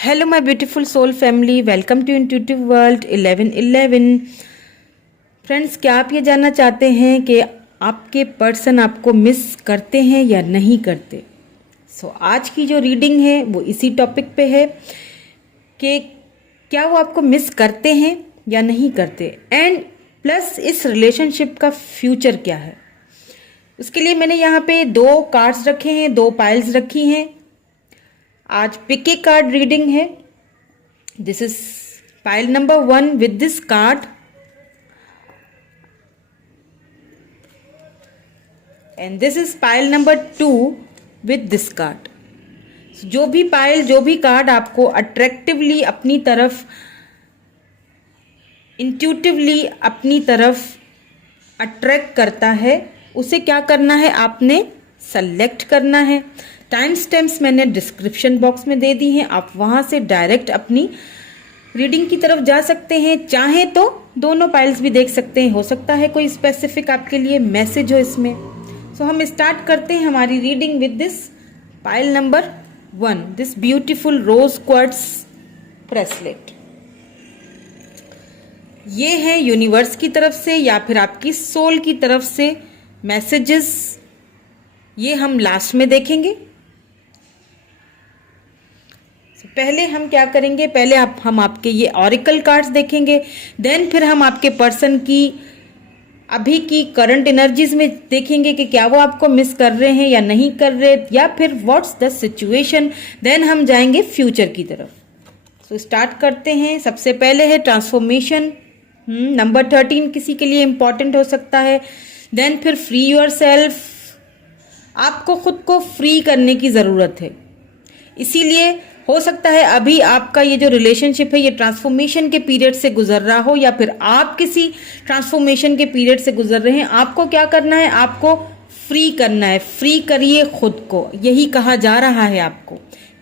Hello, my beautiful soul family. Welcome to Intuitive World 1111. Friends, क्या आप ये जानना चाहते हैं कि आपके पर्सन आपको मिस करते हैं या नहीं करते? आज की जो रीडिंग है वो इसी टॉपिक पे है कि क्या वो आपको मिस करते हैं या नहीं करते, एंड प्लस इस रिलेशनशिप का फ्यूचर क्या है। उसके लिए मैंने यहाँ पे 2 कार्ड्स रखे हैं, 2 पाइल्स रखी हैं। आज पिकी कार्ड रीडिंग है। This is pile number 1 with this card, and this is pile number 2 with this card. जो भी पाइल, जो भी कार्ड आपको अट्रैक्टिवली अपनी तरफ, इंट्यूटिवली अपनी तरफ अट्रैक्ट करता है, उसे क्या करना है, आपने सेलेक्ट करना है। टाइम स्टैम्प्स मैंने डिस्क्रिप्शन बॉक्स में दे दी हैं, आप वहां से डायरेक्ट अपनी रीडिंग की तरफ जा सकते हैं। चाहे तो दोनों पाइल्स भी देख सकते हैं, हो सकता है कोई स्पेसिफिक आपके लिए मैसेज हो इसमें। हम स्टार्ट करते हैं हमारी reading with this pile number 1, this beautiful rose quartz bracelet. ये है यूनिवर्स की तरफ से या फिर आपकी सोल की तरफ से मैसेजेस। ये हम लास्ट में देखेंगे। पहले हम क्या करेंगे, पहले हम आपके ये ऑरिकल कार्ड्स देखेंगे, देन फिर हम आपके पर्सन की अभी की करंट एनर्जीज में देखेंगे कि क्या वो आपको मिस कर रहे हैं या नहीं कर रहे, या फिर व्हाट्स द सिचुएशन। देन हम जाएंगे फ्यूचर की तरफ। स्टार्ट करते हैं। सबसे पहले है ट्रांसफॉर्मेशन, नंबर 13 किसी के लिए इंपॉर्टेंट हो सकता है। देन फिर फ्री योरसेल्फ, आपको खुद को फ्री करने की जरूरत है। इसीलिए हो सकता है अभी आपका ये जो रिलेशनशिप है ये ट्रांसफॉर्मेशन के पीरियड से गुजर रहा हो, या फिर आप किसी ट्रांसफॉर्मेशन के पीरियड से गुजर रहे हैं। आपको क्या करना है, आपको फ्री करना है। फ्री करिए खुद को, यही कहा जा रहा है आपको।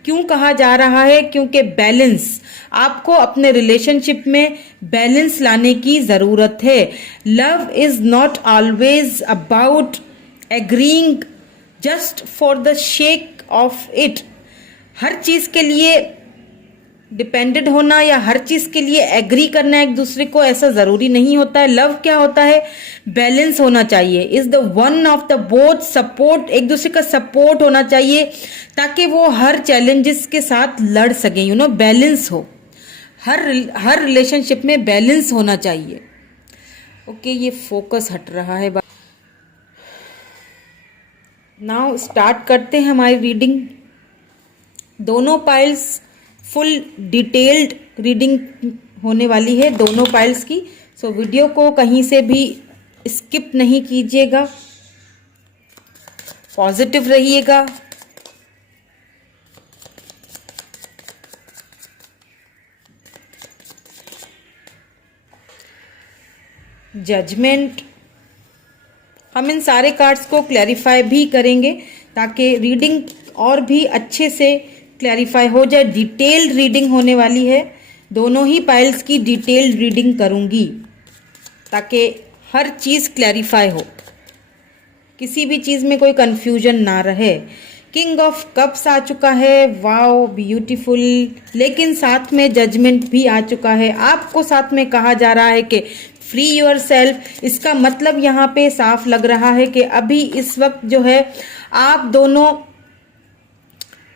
क्यों कहा जा रहा है? क्योंकि बैलेंस, आपको अपने रिलेशनशिप में बैलेंस लाने की जरूरत है। Love is not always about agreeing just for the sake of it. हर चीज के लिए डिपेंडेंट होना या हर चीज के लिए एग्री करना एक दूसरे को, ऐसा जरूरी नहीं होता है। लव क्या होता है, बैलेंस होना चाहिए। Is the one of the both support, एक दूसरे का सपोर्ट होना चाहिए ताकि वो हर चैलेंजेस के साथ लड़ सकें। बैलेंस हो, हर रिलेशनशिप में बैलेंस होना चाहिए। ओके, ये फोकस हट रहा है। नाउ स्टार्ट करते हैं हमारी रीडिंग। दोनों पाइल्स फुल डिटेल्ड रीडिंग होने वाली है, दोनों पाइल्स की। वीडियो को कहीं से भी स्किप नहीं कीजिएगा, पॉजिटिव रहिएगा। जजमेंट, हम इन सारे कार्ड्स को क्लैरिफाई भी करेंगे ताकि रीडिंग और भी अच्छे से क्लैरिफाई हो जाए। डिटेल्ड रीडिंग होने वाली है, दोनों ही पाइल्स की डिटेल्ड रीडिंग करूंगी ताकि हर चीज क्लैरिफाई हो, किसी भी चीज में कोई कंफ्यूजन ना रहे। किंग ऑफ कप्स आ चुका है, वाओ ब्यूटीफुल, लेकिन साथ में जजमेंट भी आ चुका है। आपको साथ में कहा जा रहा है कि फ्री योरसेल्फ। इसका मतलब यहाँ पे साफ लग रहा है कि अभी इस वक्त जो है आप दोनों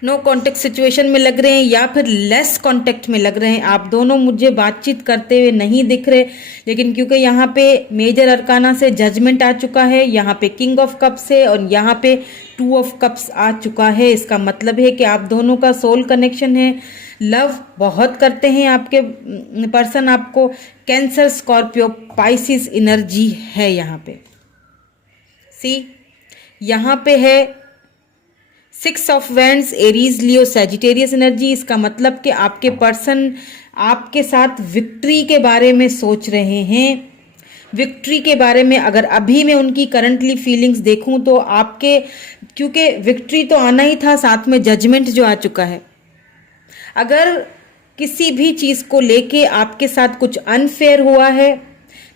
नो कांटेक्ट सिचुएशन में लग रहे हैं या फिर लेस कांटेक्ट में लग रहे हैं। आप दोनों मुझे बातचीत करते हुए नहीं दिख रहे, लेकिन क्योंकि यहाँ पे मेजर अरकाना से जजमेंट आ चुका है, यहाँ पे किंग ऑफ कप्स है और यहाँ पे 2 ऑफ कप्स आ चुका है। इसका मतलब है कि आप दोनों का सोल कनेक्शन है, लव बहुत करते हैं आपके पर्सन आपको। कैंसर, स्कॉर्पियो, पाइसिस एनर्जी है यहाँ पे। यहाँ पे है 6 of wands, Aries, Leo, Sagittarius energy. इसका मतलब कि आपके पर्सन आपके साथ विक्ट्री के बारे में सोच रहे हैं। विक्ट्री के बारे में अगर अभी मैं उनकी करंटली फीलिंग्स देखूं तो आपके, क्योंकि विक्ट्री तो आना ही था, साथ में जजमेंट जो आ चुका है। अगर किसी भी चीज को लेके आपके साथ कुछ अनफेयर हुआ है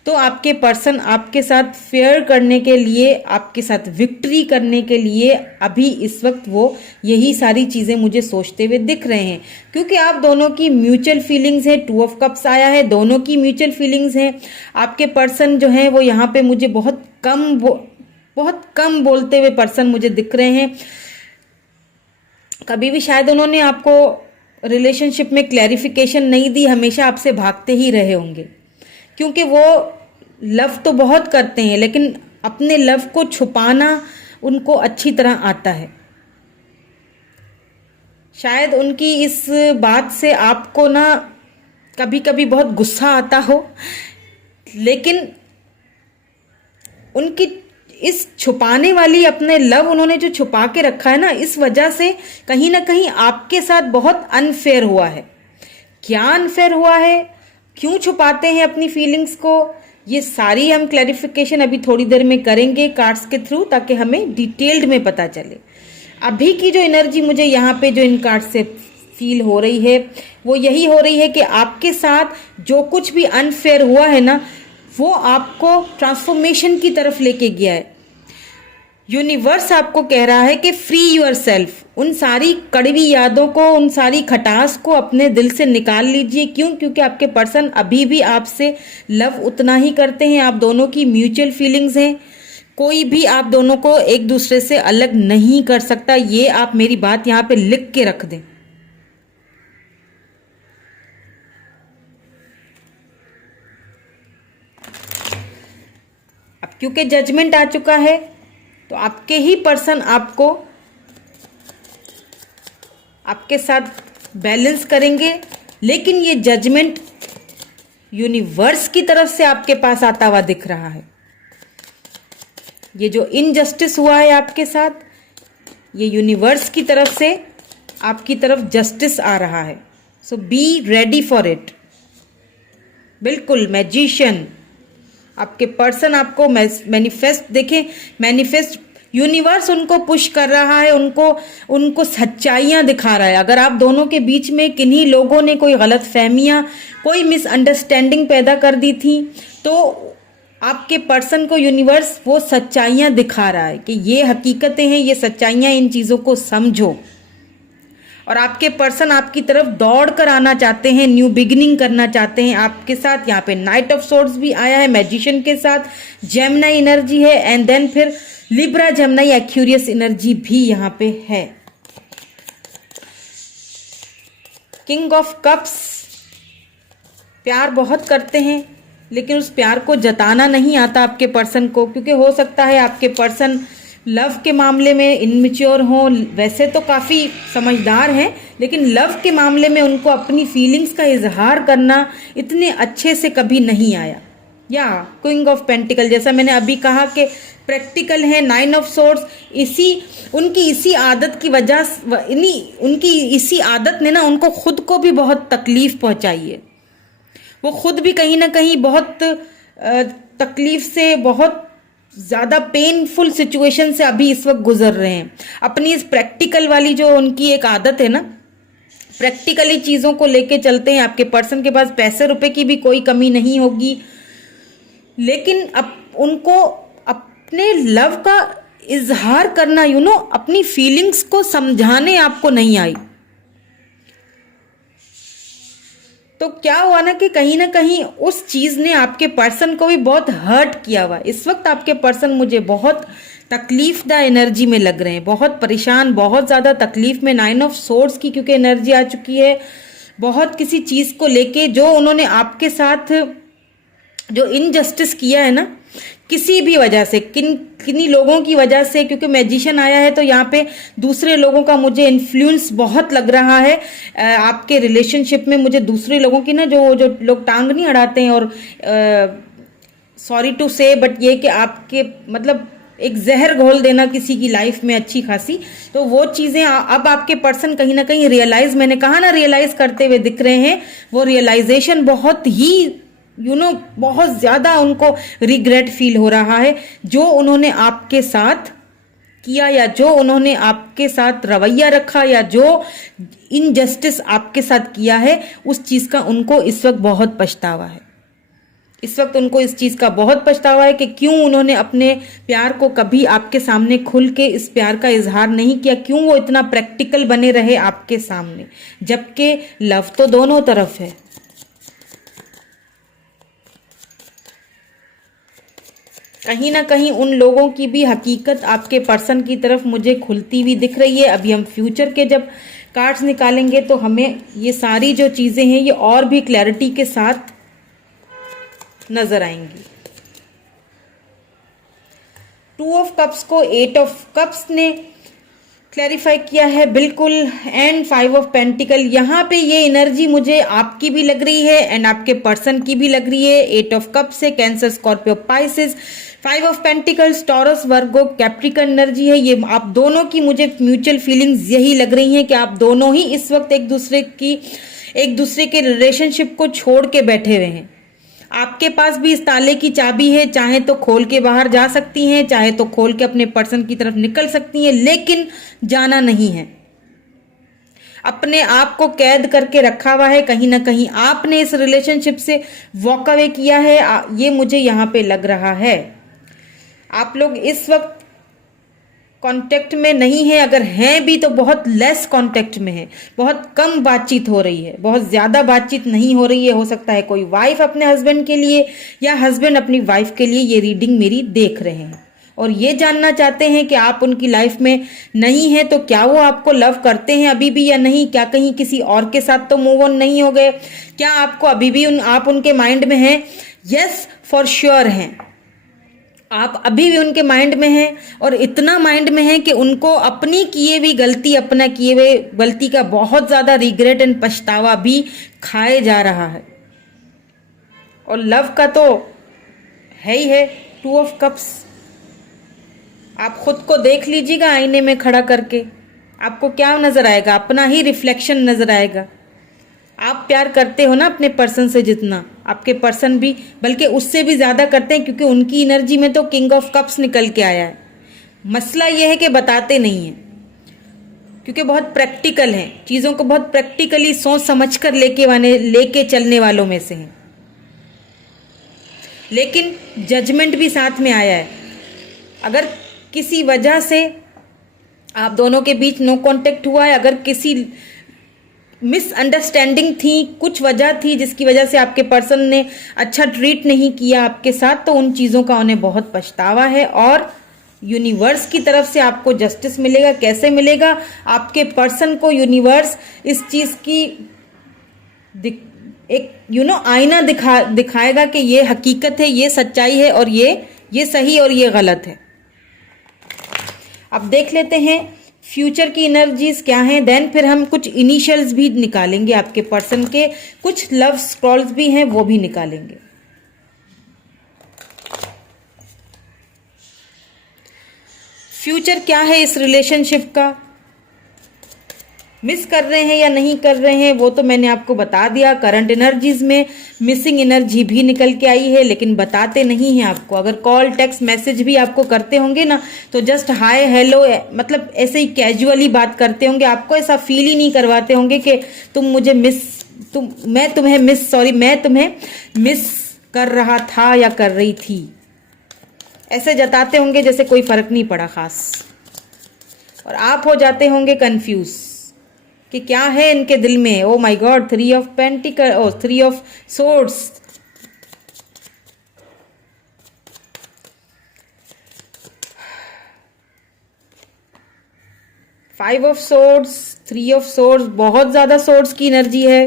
तो आपके पर्सन आपके साथ फेयर करने के लिए, आपके साथ विक्ट्री करने के लिए अभी इस वक्त वो यही सारी चीज़ें मुझे सोचते हुए दिख रहे हैं, क्योंकि आप दोनों की म्यूचुअल फीलिंग्स है। 2 ऑफ कप्स आया है, दोनों की म्यूचुअल फीलिंग्स हैं। आपके पर्सन जो हैं वो यहाँ पे मुझे बहुत कम बोलते हुए पर्सन मुझे दिख रहे हैं। कभी भी शायद उन्होंने आपको रिलेशनशिप में क्लैरिफिकेशन नहीं दी, हमेशा आपसे भागते ही रहे होंगे, क्योंकि वो लव तो बहुत करते हैं लेकिन अपने लव को छुपाना उनको अच्छी तरह आता है। शायद उनकी इस बात से आपको ना कभी कभी बहुत गुस्सा आता हो, लेकिन उनकी इस छुपाने वाली अपने लव उन्होंने जो छुपा के रखा है ना, इस वजह से कहीं ना कहीं आपके साथ बहुत अनफेयर हुआ है। क्या अनफेयर हुआ है, क्यों छुपाते हैं अपनी फीलिंग्स को, ये सारी हम क्लैरिफिकेशन अभी थोड़ी देर में करेंगे कार्ड्स के थ्रू, ताकि हमें डिटेल्ड में पता चले। अभी की जो एनर्जी मुझे यहाँ पे जो इन कार्ड से फील हो रही है वो यही हो रही है कि आपके साथ जो कुछ भी अनफेयर हुआ है ना, वो आपको ट्रांसफॉर्मेशन की तरफ लेके गया है। यूनिवर्स आपको कह रहा है कि फ्री योर सेल्फ, उन सारी कड़वी यादों को, उन सारी खटास को अपने दिल से निकाल लीजिए। क्यों? क्योंकि आपके पर्सन अभी भी आपसे लव उतना ही करते हैं। आप दोनों की म्यूचुअल फीलिंग्स हैं, कोई भी आप दोनों को एक दूसरे से अलग नहीं कर सकता। ये आप मेरी बात यहाँ पे लिख के रख दें। अब क्योंकि जजमेंट आ चुका है तो आपके ही पर्सन आपको आपके साथ बैलेंस करेंगे, लेकिन ये जजमेंट यूनिवर्स की तरफ से आपके पास आता हुआ दिख रहा है। ये जो इनजस्टिस हुआ है आपके साथ, ये यूनिवर्स की तरफ से आपकी तरफ जस्टिस आ रहा है। सो बी रेडी फॉर इट। बिल्कुल मैजिशियन आपके पर्सन आपको मैनिफेस्ट, देखें मैनिफेस्ट यूनिवर्स उनको पुश कर रहा है, उनको सच्चाइयां दिखा रहा है। अगर आप दोनों के बीच में किन्हीं लोगों ने कोई गलत फहमियां, कोई मिसअंडरस्टैंडिंग पैदा कर दी थी, तो आपके पर्सन को यूनिवर्स वो सच्चाइयां दिखा रहा है कि ये हकीकतें हैं, ये सच्चाइयां, इन चीज़ों को समझो। और आपके पर्सन आपकी तरफ दौड़ कर आना चाहते हैं, न्यू बिगिनिंग करना चाहते हैं आपके साथ। यहाँ पे नाइट ऑफ सोर्ड्स भी आया है मैजिशियन के साथ, जेमिनी एनर्जी है, एंड देन फिर लिब्रा जेमिनी एक्यूरियस एनर्जी भी यहाँ पे है। किंग ऑफ कप्स, प्यार बहुत करते हैं लेकिन उस प्यार को जताना नहीं आता आपके पर्सन को, क्योंकि हो सकता है आपके पर्सन लव के मामले में इनमेच्योर हों। वैसे तो काफ़ी समझदार हैं, लेकिन लव के मामले में उनको अपनी फीलिंग्स का इजहार करना इतने अच्छे से कभी नहीं आया। या क्वीन ऑफ पेंटिकल, जैसा मैंने अभी कहा कि प्रैक्टिकल है। 9 ऑफ सोर्ड्स, उनकी इसी आदत की वजह, उनकी इसी आदत ने ना उनको खुद को भी बहुत तकलीफ पहुंचाई है। वो खुद भी कहीं ना कहीं बहुत तकलीफ से, बहुत ज़्यादा पेनफुल सिचुएशन से अभी इस वक्त गुजर रहे हैं। अपनी इस प्रैक्टिकल वाली जो उनकी एक आदत है ना, प्रैक्टिकली चीज़ों को लेके चलते हैं। आपके पर्सन के पास पैसे रुपए की भी कोई कमी नहीं होगी, लेकिन अब उनको अपने लव का इजहार करना, अपनी फीलिंग्स को समझाने आपको नहीं आई। तो क्या हुआ ना कि कहीं ना कहीं उस चीज़ ने आपके पर्सन को भी बहुत हर्ट किया हुआ। इस वक्त आपके पर्सन मुझे बहुत तकलीफदा एनर्जी में लग रहे हैं, बहुत परेशान, बहुत ज़्यादा तकलीफ में। 9 ऑफ सोर्ड्स की क्योंकि एनर्जी आ चुकी है, बहुत किसी चीज़ को लेके जो उन्होंने आपके साथ जो इनजस्टिस किया है ना, किसी भी वजह से, किन्हीं लोगों की वजह से, क्योंकि मैजिशियन आया है तो यहाँ पे दूसरे लोगों का मुझे इन्फ्लुएंस बहुत लग रहा है आपके रिलेशनशिप में। मुझे दूसरे लोगों की ना, जो लोग टांग नहीं अड़ाते हैं, और सॉरी टू से बट ये कि आपके मतलब एक जहर घोल देना किसी की लाइफ में अच्छी खासी, तो वो चीज़ें अब आपके पर्सन कहीं ना कहीं रियलाइज, मैंने कहा ना रियलाइज करते हुए दिख रहे हैं। वो रियलाइजेशन बहुत ही बहुत ज़्यादा उनको रिग्रेट फील हो रहा है, जो उन्होंने आपके साथ किया, या जो उन्होंने आपके साथ रवैया रखा, या जो इनजस्टिस आपके साथ किया है, उस चीज़ का उनको इस वक्त बहुत पछतावा है। इस वक्त उनको इस चीज का बहुत पछतावा है कि क्यों उन्होंने अपने प्यार को कभी आपके सामने खुल के इस प्यार का इजहार नहीं किया, क्यों वो इतना प्रैक्टिकल बने रहे आपके सामने, जबकि लव तो दोनों तरफ है। कहीं ना कहीं उन लोगों की भी हकीकत आपके पर्सन की तरफ मुझे खुलती हुई दिख रही है। अभी हम फ्यूचर के जब कार्ड्स निकालेंगे तो हमें ये सारी जो चीजें हैं ये और भी क्लैरिटी के साथ नजर आएंगी। 2 ऑफ कप्स को 8 ऑफ कप्स ने क्लैरिफाई किया है बिल्कुल, एंड 5 ऑफ पेंटिकल। यहाँ पे ये एनर्जी मुझे आपकी भी लग रही है एंड आपके पर्सन की भी लग रही है। 8 ऑफ कप्स है cancer, Scorpio, Pisces. 5 of pentacles Taurus, Virgo, Capricorn energy है। ये आप दोनों की मुझे म्यूचुअल फीलिंग्स यही लग रही हैं कि आप दोनों ही इस वक्त एक दूसरे के रिलेशनशिप को छोड़ के बैठे हुए हैं। आपके पास भी इस ताले की चाबी है, चाहे तो खोल के बाहर जा सकती हैं, चाहे तो खोल के अपने पर्सन की तरफ निकल सकती हैं, लेकिन जाना नहीं है। अपने आप को कैद करके रखा हुआ है, कहीं ना कहीं आपने इस रिलेशनशिप से वॉक अवे किया है, ये मुझे यहां पे लग रहा है। आप लोग इस वक्त कांटेक्ट में नहीं है, अगर हैं भी तो बहुत लेस कांटेक्ट में है, बहुत कम बातचीत हो रही है, बहुत ज्यादा बातचीत नहीं हो रही है। हो सकता है कोई वाइफ अपने हस्बैंड के लिए या हस्बैंड अपनी वाइफ के लिए ये रीडिंग मेरी देख रहे हैं और ये जानना चाहते हैं कि आप उनकी लाइफ में नहीं है तो क्या वो आपको लव करते हैं अभी भी या नहीं, क्या कहीं किसी और के साथ तो मूव ऑन नहीं हो गए, क्या आपको अभी भी आप उनके माइंड में हैं? यस, फॉर श्योर हैं, आप अभी भी उनके माइंड में हैं और इतना माइंड में है कि उनको अपनी किए हुई गलती, अपना किए हुए गलती का बहुत ज्यादा रिग्रेट एंड पछतावा भी खाए जा रहा है। और लव का तो है ही है 2 ऑफ कप्स। आप खुद को देख लीजिएगा आईने में खड़ा करके, आपको क्या नजर आएगा? अपना ही रिफ्लेक्शन नजर आएगा। आप प्यार करते हो ना अपने पर्सन से जितना, आपके पर्सन भी बल्कि उससे भी ज्यादा करते हैं, क्योंकि उनकी एनर्जी में तो किंग ऑफ कप्स निकल के आया है। मसला यह है कि बताते नहीं हैं, क्योंकि बहुत प्रैक्टिकल हैं, चीजों को बहुत प्रैक्टिकली सोच समझ कर लेके चलने वालों में से हैं। लेकिन जजमेंट भी साथ में आया है। अगर किसी वजह से आप दोनों के बीच नो कांटेक्ट हुआ है, अगर किसी मिसअंडरस्टैंडिंग थी, कुछ वजह थी जिसकी वजह से आपके पर्सन ने अच्छा ट्रीट नहीं किया आपके साथ, तो उन चीजों का उन्हें बहुत पछतावा है और यूनिवर्स की तरफ से आपको जस्टिस मिलेगा। कैसे मिलेगा? आपके पर्सन को यूनिवर्स इस चीज की एक आईना दिखाएगा कि ये हकीकत है, ये सच्चाई है और ये सही और ये गलत है। अब देख लेते हैं फ्यूचर की एनर्जीज क्या हैं, देन फिर हम कुछ इनिशियल्स भी निकालेंगे आपके पर्सन के, कुछ लव स्क्रॉल्स भी हैं वो भी निकालेंगे। फ्यूचर क्या है इस रिलेशनशिप का, मिस कर रहे हैं या नहीं कर रहे हैं वो तो मैंने आपको बता दिया। करंट एनर्जीज में मिसिंग एनर्जी भी निकल के आई है, लेकिन बताते नहीं हैं आपको। अगर कॉल टेक्स्ट मैसेज भी आपको करते होंगे ना तो जस्ट हाय हेलो, मतलब ऐसे ही कैजुअली बात करते होंगे, आपको ऐसा फील ही नहीं करवाते होंगे कि मैं तुम्हें मिस कर रहा था या कर रही थी। ऐसे जताते होंगे जैसे कोई फर्क नहीं पड़ा खास, और आप हो जाते होंगे कंफ्यूज कि क्या है इनके दिल में। Oh my God, 3 of pentacle, 3 of swords, five of swords, 3 of swords, बहुत ज्यादा सोर्ड्स की एनर्जी है।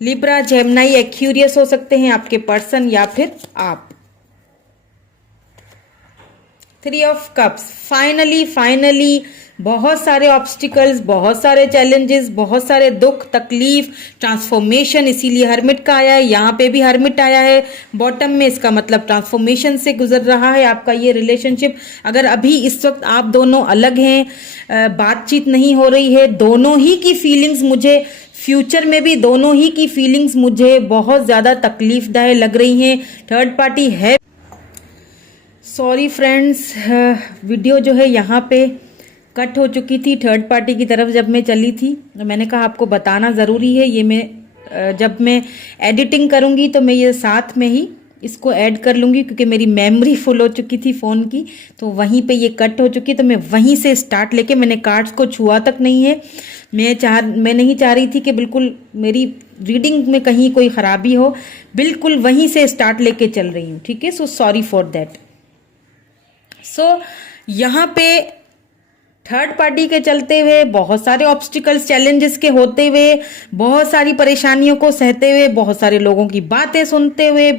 लिब्रा, जेमिनी, एक्यूरियस हो सकते हैं आपके पर्सन या फिर आप। 3 ऑफ कप्स, फाइनली बहुत सारे ऑब्स्टिकल्स, बहुत सारे चैलेंजेस, बहुत सारे दुख तकलीफ, ट्रांसफॉर्मेशन, इसीलिए हर्मिट का आया है। यहाँ पे भी हर्मिट आया है बॉटम में, इसका मतलब ट्रांसफॉर्मेशन से गुजर रहा है आपका ये रिलेशनशिप। अगर अभी इस वक्त आप दोनों अलग हैं, बातचीत नहीं हो रही है, दोनों ही की फीलिंग्स मुझे फ्यूचर में भी दोनों ही की फीलिंग्स मुझे बहुत ज्यादा तकलीफदायक लग रही हैं। थर्ड पार्टी है। सॉरी फ्रेंड्स, वीडियो जो है यहाँ पे कट हो चुकी थी थर्ड पार्टी की तरफ जब मैं चली थी, तो मैंने कहा आपको बताना ज़रूरी है। ये मैं जब मैं एडिटिंग करूँगी तो मैं ये साथ में ही इसको ऐड कर लूँगी क्योंकि मेरी मेमोरी फुल हो चुकी थी फ़ोन की, तो वहीं पे ये कट हो चुकी, तो मैं वहीं से स्टार्ट लेके, मैंने कार्ड्स को छुआ तक नहीं है। मैं नहीं चाह रही थी कि बिल्कुल मेरी रीडिंग में कहीं कोई ख़राबी हो, बिल्कुल वहीं से स्टार्ट लेके चल रही हूँ, ठीक है। So sorry for that. So यहाँ पे थर्ड पार्टी के चलते हुए, बहुत सारे ऑब्स्टिकल्स चैलेंजेस के होते हुए, बहुत सारी परेशानियों को सहते हुए, बहुत सारे लोगों की बातें सुनते हुए,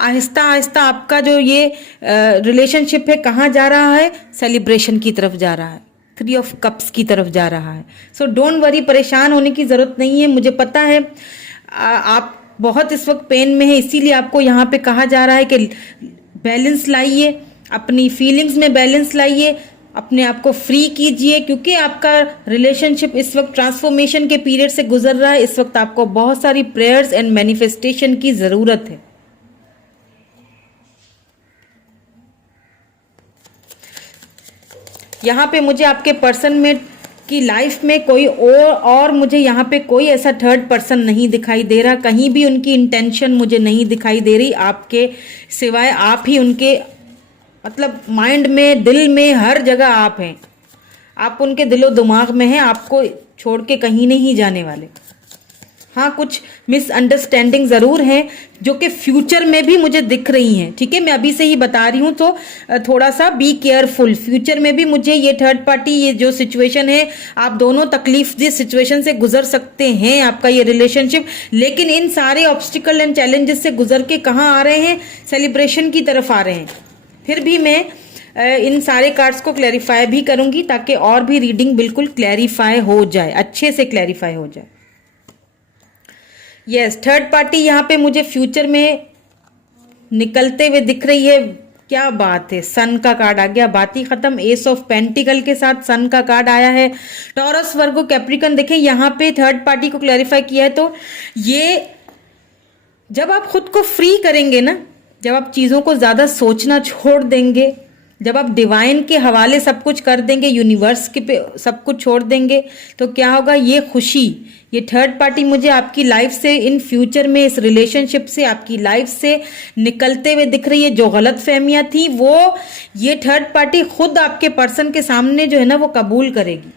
आहिस्ता आहिस्ता आपका जो ये रिलेशनशिप है कहाँ जा रहा है, सेलिब्रेशन की तरफ जा रहा है, 3 ऑफ कप्स की तरफ जा रहा है। सो डोंट वरी, परेशान होने की ज़रूरत नहीं है। मुझे पता है आप बहुत इस वक्त पेन में है, इसीलिए आपको यहाँ पे कहा जा रहा है कि बैलेंस लाइए, अपनी फीलिंग्स में बैलेंस लाइए, अपने आप को फ्री कीजिए, क्योंकि आपका रिलेशनशिप इस वक्त ट्रांसफॉर्मेशन के पीरियड से गुजर रहा है। इस वक्त आपको बहुत सारी प्रेयर्स एंड मैनिफेस्टेशन की ज़रूरत है। यहाँ पे मुझे आपके पर्सन में की लाइफ में कोई और मुझे यहाँ पे कोई ऐसा थर्ड पर्सन नहीं दिखाई दे रहा, कहीं भी उनकी इंटेंशन मुझे नहीं दिखाई दे रही आपके सिवाय। आप ही उनके मतलब माइंड में, दिल में, हर जगह आप हैं, आप उनके दिलो दिमाग में हैं, आपको छोड़ के कहीं नहीं जाने वाले। हाँ, कुछ मिसअंडरस्टैंडिंग ज़रूर हैं जो कि फ्यूचर में भी मुझे दिख रही हैं, ठीक है। मैं अभी से ही बता रही हूँ, तो थोड़ा सा बी केयरफुल। फ्यूचर में भी मुझे ये थर्ड पार्टी, ये जो सिचुएशन है, आप दोनों तकलीफ जिस सिचुएशन से गुजर सकते हैं, आपका ये रिलेशनशिप, लेकिन इन सारे ऑब्स्टिकल एंड चैलेंजेस से गुजर के कहाँ आ रहे हैं, सेलिब्रेशन की तरफ आ रहे हैं। फिर भी मैं इन सारे कार्ड्स को क्लैरिफाई भी करूंगी ताकि और भी रीडिंग बिल्कुल क्लैरिफाई हो जाए, अच्छे से क्लैरिफाई हो जाए। यस, थर्ड पार्टी यहाँ पे मुझे फ्यूचर में निकलते हुए दिख रही है। क्या बात है, सन का कार्ड आ गया, बात ही खत्म। एस ऑफ पेंटिकल के साथ सन का कार्ड आया है। टॉरस, वर्गो, कैप्रिकन, देखें यहाँ पे थर्ड पार्टी को क्लैरिफाई किया है। तो ये जब आप खुद को फ्री करेंगे ना, जब आप चीज़ों को ज़्यादा सोचना छोड़ देंगे, जब आप डिवाइन के हवाले सब कुछ कर देंगे, यूनिवर्स के पे सब कुछ छोड़ देंगे, तो क्या होगा, ये खुशी, ये थर्ड पार्टी मुझे आपकी लाइफ से इन फ्यूचर में, इस रिलेशनशिप से, आपकी लाइफ से निकलते हुए दिख रही है। जो गलत फहमियाँ थी वो ये थर्ड पार्टी खुद आपके पर्सन के सामने जो है ना वो कबूल करेगी।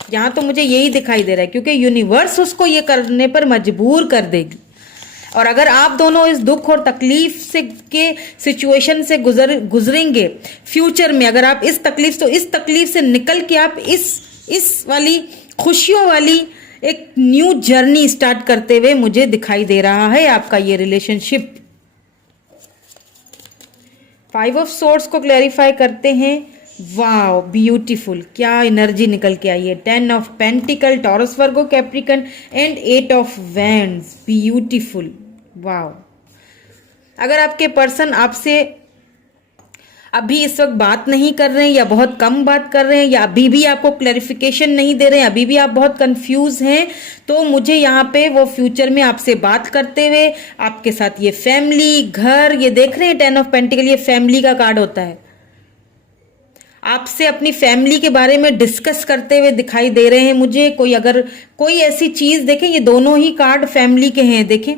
यहाँ तो मुझे यही दिखाई दे रहा है, क्योंकि यूनिवर्स उसको ये करने पर मजबूर कर देगी। और अगर आप दोनों इस दुख और तकलीफ से के सिचुएशन से गुजरेंगे फ्यूचर में, अगर आप इस तकलीफ से निकल के आप इस वाली खुशियों वाली एक न्यू जर्नी स्टार्ट करते हुए मुझे दिखाई दे रहा है आपका ये रिलेशनशिप। 5 ऑफ सोर्ड्स को क्लैरिफाई करते हैं। वाओ, ब्यूटीफुल, क्या एनर्जी निकल के आई है। 10 of pentacle, taurus, Virgo, Capricorn and 8 of wands, beautiful, wow. अगर आपके पर्सन आपसे अभी इस वक्त बात नहीं कर रहे हैं या बहुत कम बात कर रहे हैं या अभी भी आपको क्लैरिफिकेशन नहीं दे रहे हैं, अभी भी आप बहुत कंफ्यूज हैं, तो मुझे यहाँ पे वो फ्यूचर में आपसे बात करते हुए आपके साथ ये फैमिली, घर, ये देख रहे हैं 10 ऑफ पेंटिकल, ये फैमिली का कार्ड होता है। आपसे अपनी फैमिली के बारे में डिस्कस करते हुए दिखाई दे रहे हैं मुझे। अगर कोई ऐसी चीज, देखें ये दोनों ही कार्ड फैमिली के हैं, देखें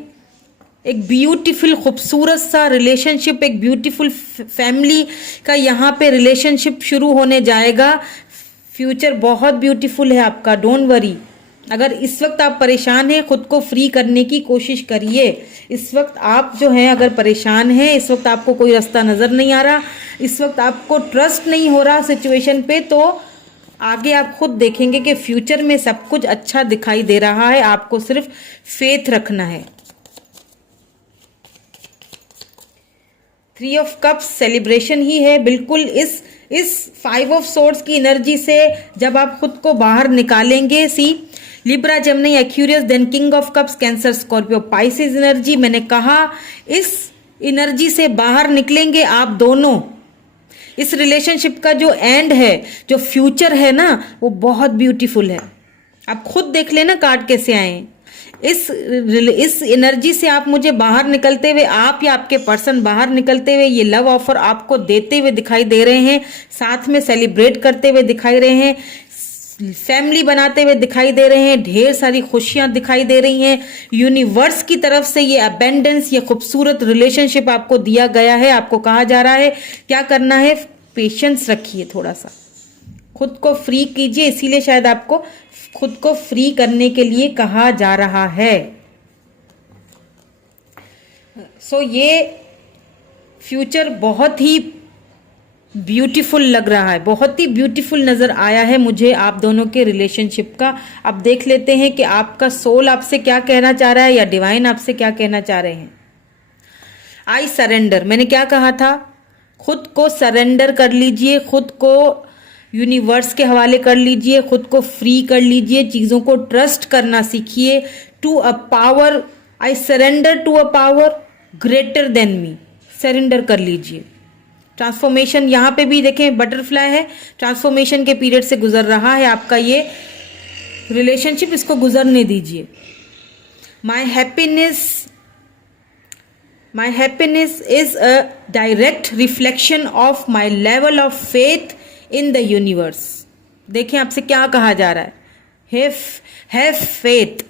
एक ब्यूटीफुल खूबसूरत सा रिलेशनशिप, एक ब्यूटीफुल फैमिली का यहाँ पे रिलेशनशिप शुरू होने जाएगा। फ्यूचर बहुत ब्यूटीफुल है आपका, डोंट वरी। अगर इस वक्त आप परेशान हैं, खुद को फ्री करने की कोशिश करिए। इस वक्त आप जो हैं अगर परेशान हैं, इस वक्त आपको कोई रास्ता नज़र नहीं आ रहा, इस वक्त आपको ट्रस्ट नहीं हो रहा सिचुएशन पे, तो आगे आप खुद देखेंगे कि फ्यूचर में सब कुछ अच्छा दिखाई दे रहा है। आपको सिर्फ फेथ रखना है। 3 ऑफ कप्स सेलिब्रेशन ही है बिल्कुल। इस 5 ऑफ सोर्ड्स की एनर्जी से जब आप खुद को बाहर निकालेंगे, Libra, Gemini, Aquarius, then king of cups, Cancer, Scorpio, Pisces energy, मैंने कहा इस एनर्जी से बाहर निकलेंगे आप दोनों। इस रिलेशनशिप का जो एंड है, जो फ्यूचर है ना, वो बहुत ब्यूटीफुल है। आप खुद देख लेना कार्ड कैसे आए। इस एनर्जी से आप मुझे बाहर निकलते हुए, आप या आपके पर्सन बाहर निकलते हुए ये लव ऑफर आपको देते हुए दिखाई दे रहे हैं, साथ में सेलिब्रेट करते हुए दिखाई रहे हैं। फैमिली बनाते हुए दिखाई दे रहे हैं, ढेर सारी खुशियां दिखाई दे रही हैं। यूनिवर्स की तरफ से ये अबेंडेंस, ये खूबसूरत रिलेशनशिप आपको दिया गया है। आपको कहा जा रहा है क्या करना है, पेशेंस रखिए, थोड़ा सा खुद को फ्री कीजिए। इसीलिए शायद आपको खुद को फ्री करने के लिए कहा जा रहा है। ये फ्यूचर बहुत ही ब्यूटीफुल लग रहा है, बहुत ही ब्यूटीफुल नजर आया है मुझे आप दोनों के रिलेशनशिप का। अब देख लेते हैं कि आपका सोल आपसे क्या कहना चाह रहा है या डिवाइन आपसे क्या कहना चाह रहे हैं। आई सरेंडर, मैंने क्या कहा था, खुद को सरेंडर कर लीजिए, खुद को यूनिवर्स के हवाले कर लीजिए, खुद को फ्री कर लीजिए, चीजों को ट्रस्ट करना सीखिए। To a power, I surrender to a power greater than me, surrender कर लीजिए। ट्रांसफॉर्मेशन, यहाँ पे भी देखें बटरफ्लाई है, ट्रांसफॉर्मेशन के पीरियड से गुजर रहा है आपका ये रिलेशनशिप, इसको गुजरने दीजिए। My happiness is a direct reflection of my level of faith in the universe. देखिए आपसे क्या कहा जा रहा है, have faith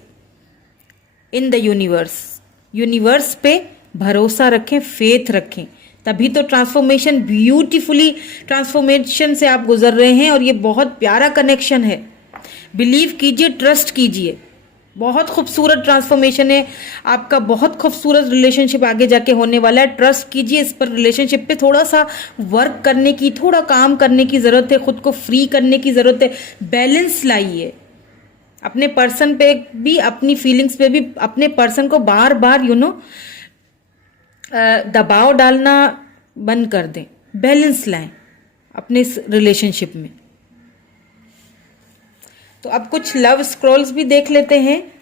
in the universe. Universe पे भरोसा रखें, फेथ रखें, तभी तो ट्रांसफॉर्मेशन, ब्यूटीफुली ट्रांसफॉर्मेशन से आप गुजर रहे हैं और ये बहुत प्यारा कनेक्शन है। बिलीव कीजिए, ट्रस्ट कीजिए, बहुत खूबसूरत ट्रांसफॉर्मेशन है आपका, बहुत खूबसूरत रिलेशनशिप आगे जाके होने वाला है। ट्रस्ट कीजिए इस पर, रिलेशनशिप पे थोड़ा सा वर्क करने की, थोड़ा काम करने की ज़रूरत है, खुद को फ्री करने की ज़रूरत है। बैलेंस लाइए अपने पर्सन पे भी, अपनी फीलिंग्स पे भी। अपने पर्सन को बार बार दबाव डालना बंद कर दें, बैलेंस लाएं अपने रिलेशनशिप में। तो अब कुछ लव स्क्रॉल्स भी देख लेते हैं।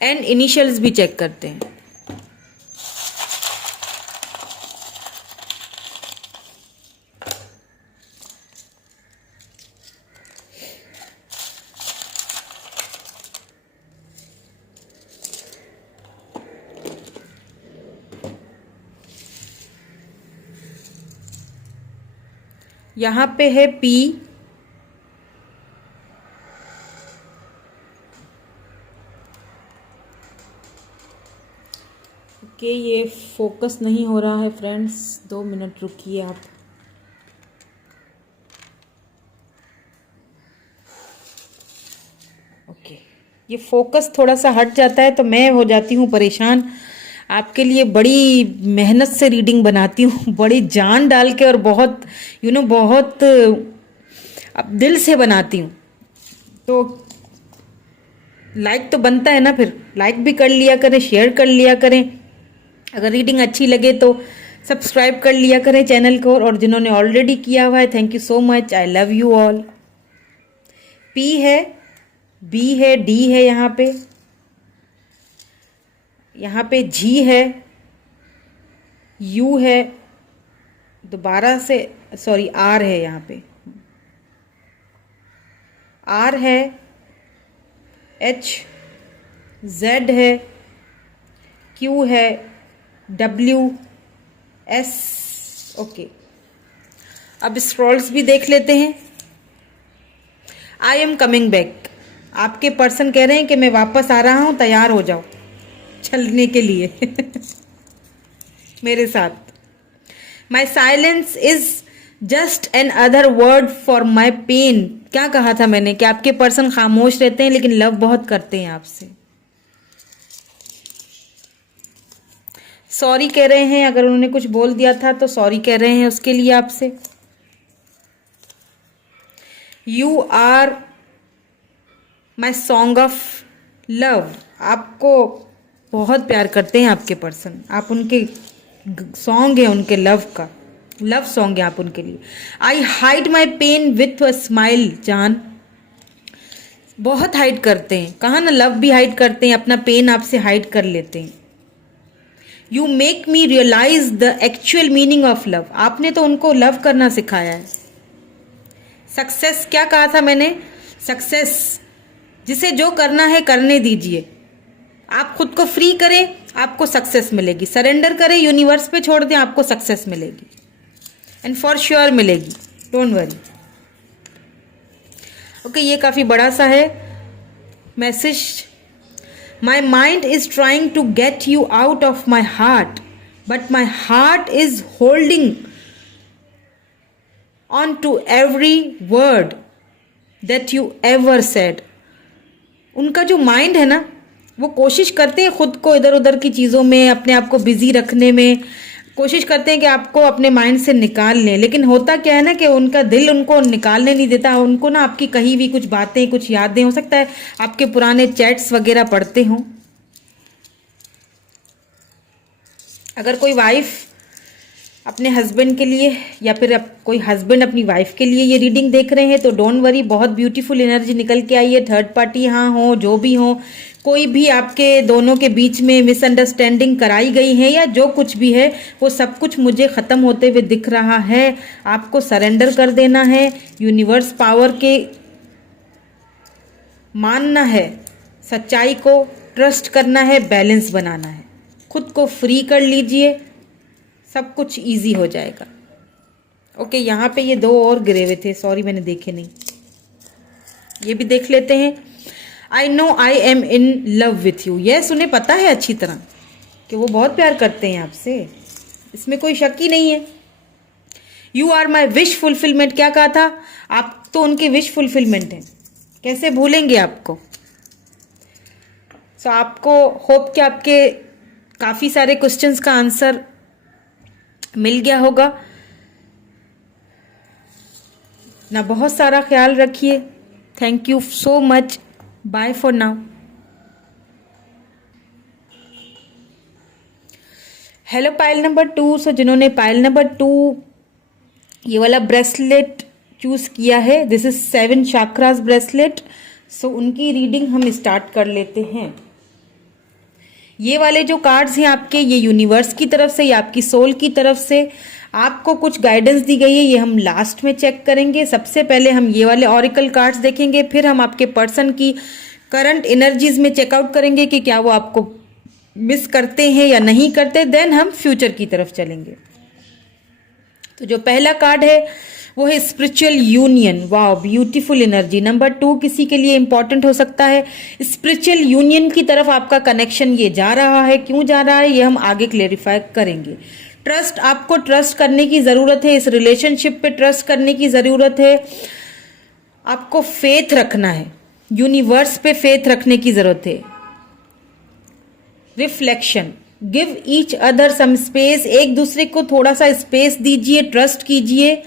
एंड इनिशियल्स भी चेक करते हैं। यहां पे है पी, ओके, ये फोकस नहीं हो रहा है फ्रेंड्स, 2 मिनट रुकिए आप। ओके, ये फोकस थोड़ा सा हट जाता है तो मैं हो जाती हूँ परेशान। आपके लिए बड़ी मेहनत से रीडिंग बनाती हूँ, बड़ी जान डाल के और बहुत बहुत अब दिल से बनाती हूँ। तो लाइक तो बनता है ना, फिर लाइक भी कर लिया करें, शेयर कर लिया करें। अगर रीडिंग अच्छी लगे तो सब्सक्राइब कर लिया करें चैनल को, और जिन्होंने ऑलरेडी किया हुआ है thank you so much, I love you all. P है, बी है, डी है, यहाँ पे जी है, यू है, दोबारा से सॉरी आर है, यहाँ पे आर है, एच, जेड है, क्यू है, डब्ल्यू, एस। ओके, अब स्क्रॉल्स भी देख लेते हैं। आई एम कमिंग बैक, आपके पर्सन कह रहे हैं कि मैं वापस आ रहा हूं, तैयार हो जाओ चलने के लिए मेरे साथ। My silence is just another word for my pain. क्या कहा था मैंने कि आपके पर्सन खामोश रहते हैं लेकिन लव बहुत करते हैं आपसे। सॉरी कह रहे हैं, अगर उन्होंने कुछ बोल दिया था तो सॉरी कह रहे हैं उसके लिए आपसे। You are my song of love, आपको बहुत प्यार करते हैं आपके पर्सन, आप उनके सॉन्ग है, उनके लव का लव सॉन्ग है आप उनके लिए। I hide my pain with a smile, जान बहुत हाइड करते हैं, कहा ना लव भी हाइड करते हैं, अपना पेन आपसे हाइड कर लेते हैं। You make me realise the actual meaning of love, आपने तो उनको लव करना सिखाया है। सक्सेस, क्या कहा था मैंने, सक्सेस, जिसे जो करना है करने दीजिए, आप खुद को फ्री करें आपको सक्सेस मिलेगी। सरेंडर करें, यूनिवर्स पे छोड़ दें, आपको सक्सेस मिलेगी। एंड फॉर श्योर मिलेगी, डोंट वरी। ओके, ये काफ़ी बड़ा सा है message. My mind is trying to get you out of my heart, but my heart is holding on to every word that you ever said. उनका जो mind है ना, वो कोशिश करते हैं खुद को इधर उधर की चीज़ों में, अपने आप को बिजी रखने में कोशिश करते हैं कि आपको अपने माइंड से निकाल लें, लेकिन होता क्या है ना कि उनका दिल उनको निकालने नहीं देता। उनको ना आपकी कही हुई कुछ बातें, कुछ यादें, हो सकता है आपके पुराने चैट्स वगैरह पढ़ते हों। अगर कोई वाइफ अपने हस्बैंड के लिए या फिर कोई हस्बैंड अपनी वाइफ के लिए ये रीडिंग देख रहे हैं तो डोंट वरी, बहुत ब्यूटीफुल एनर्जी निकल के आई है। थर्ड पार्टी यहाँ हो, जो भी हो, कोई भी आपके दोनों के बीच में मिसअंडरस्टैंडिंग कराई गई है या जो कुछ भी है, वो सब कुछ मुझे ख़त्म होते हुए दिख रहा है। आपको सरेंडर कर देना है, यूनिवर्स पावर के मानना है, सच्चाई को ट्रस्ट करना है, बैलेंस बनाना है, खुद को फ्री कर लीजिए, सब कुछ इजी हो जाएगा। ओके, यहाँ पे ये 2 और गिरे हुए थे, सॉरी मैंने देखे नहीं, ये भी देख लेते हैं। I know I am in love with you. Yes, उन्हें पता है अच्छी तरह कि वो बहुत प्यार करते हैं आपसे, इसमें कोई शक ही नहीं है। You are my wish fulfilment, क्या कहा था? आप तो उनके विश फुलफिलमेंट हैं, कैसे भूलेंगे आपको। सो आपको होप कि आपके काफ़ी सारे क्वेश्चंस का आंसर मिल गया होगा ना। बहुत सारा ख्याल रखिए। Thank you so much, bye for now. Hello pile number 2। So जिन्होंने पाइल नंबर 2 ये वाला ब्रेसलेट चूज किया है, दिस इज 7 चाक्रास ब्रेसलेट। सो उनकी रीडिंग हम स्टार्ट कर लेते हैं। ये वाले जो कार्ड्स हैं आपके, ये यूनिवर्स की तरफ से या आपकी सोल की तरफ से आपको कुछ गाइडेंस दी गई है, ये हम लास्ट में चेक करेंगे। सबसे पहले हम ये वाले ऑरिकल कार्ड्स देखेंगे, फिर हम आपके पर्सन की करंट एनर्जीज में चेकआउट करेंगे कि क्या वो आपको मिस करते हैं या नहीं करते, देन हम फ्यूचर की तरफ चलेंगे। तो जो पहला कार्ड है वो है स्पिरिचुअल यूनियन। वाह, ब्यूटीफुल एनर्जी। नंबर 2 किसी के लिए इंपॉर्टेंट हो सकता है। स्पिरिचुअल यूनियन की तरफ आपका कनेक्शन ये जा रहा है, क्यों जा रहा है ये हम आगे क्लेरिफाई करेंगे। ट्रस्ट, आपको ट्रस्ट करने की ज़रूरत है, इस रिलेशनशिप पे ट्रस्ट करने की ज़रूरत है, आपको फेथ रखना है, यूनिवर्स पे फेथ रखने की ज़रूरत है। Reflection, give each other some space, एक दूसरे को थोड़ा सा स्पेस दीजिए, ट्रस्ट कीजिए।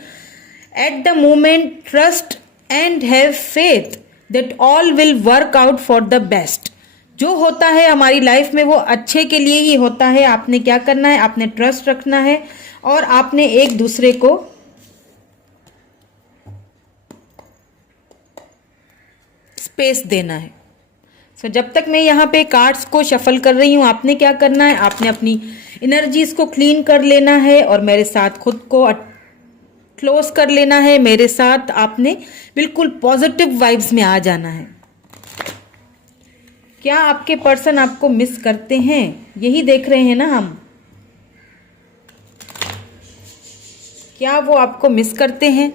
At the moment trust and have faith that all will work out for the best. जो होता है हमारी लाइफ में वो अच्छे के लिए ही होता है। आपने क्या करना है, आपने ट्रस्ट रखना है और आपने एक दूसरे को स्पेस देना है। सो जब तक मैं यहाँ पे कार्ड्स को शफल कर रही हूँ, आपने क्या करना है, आपने अपनी एनर्जीज को क्लीन कर लेना है और मेरे साथ खुद को क्लोज कर लेना है। मेरे साथ आपने बिल्कुल पॉजिटिव वाइब्स में आ जाना है। क्या आपके पर्सन आपको मिस करते हैं, यही देख रहे हैं ना हम। क्या वो आपको मिस करते हैं?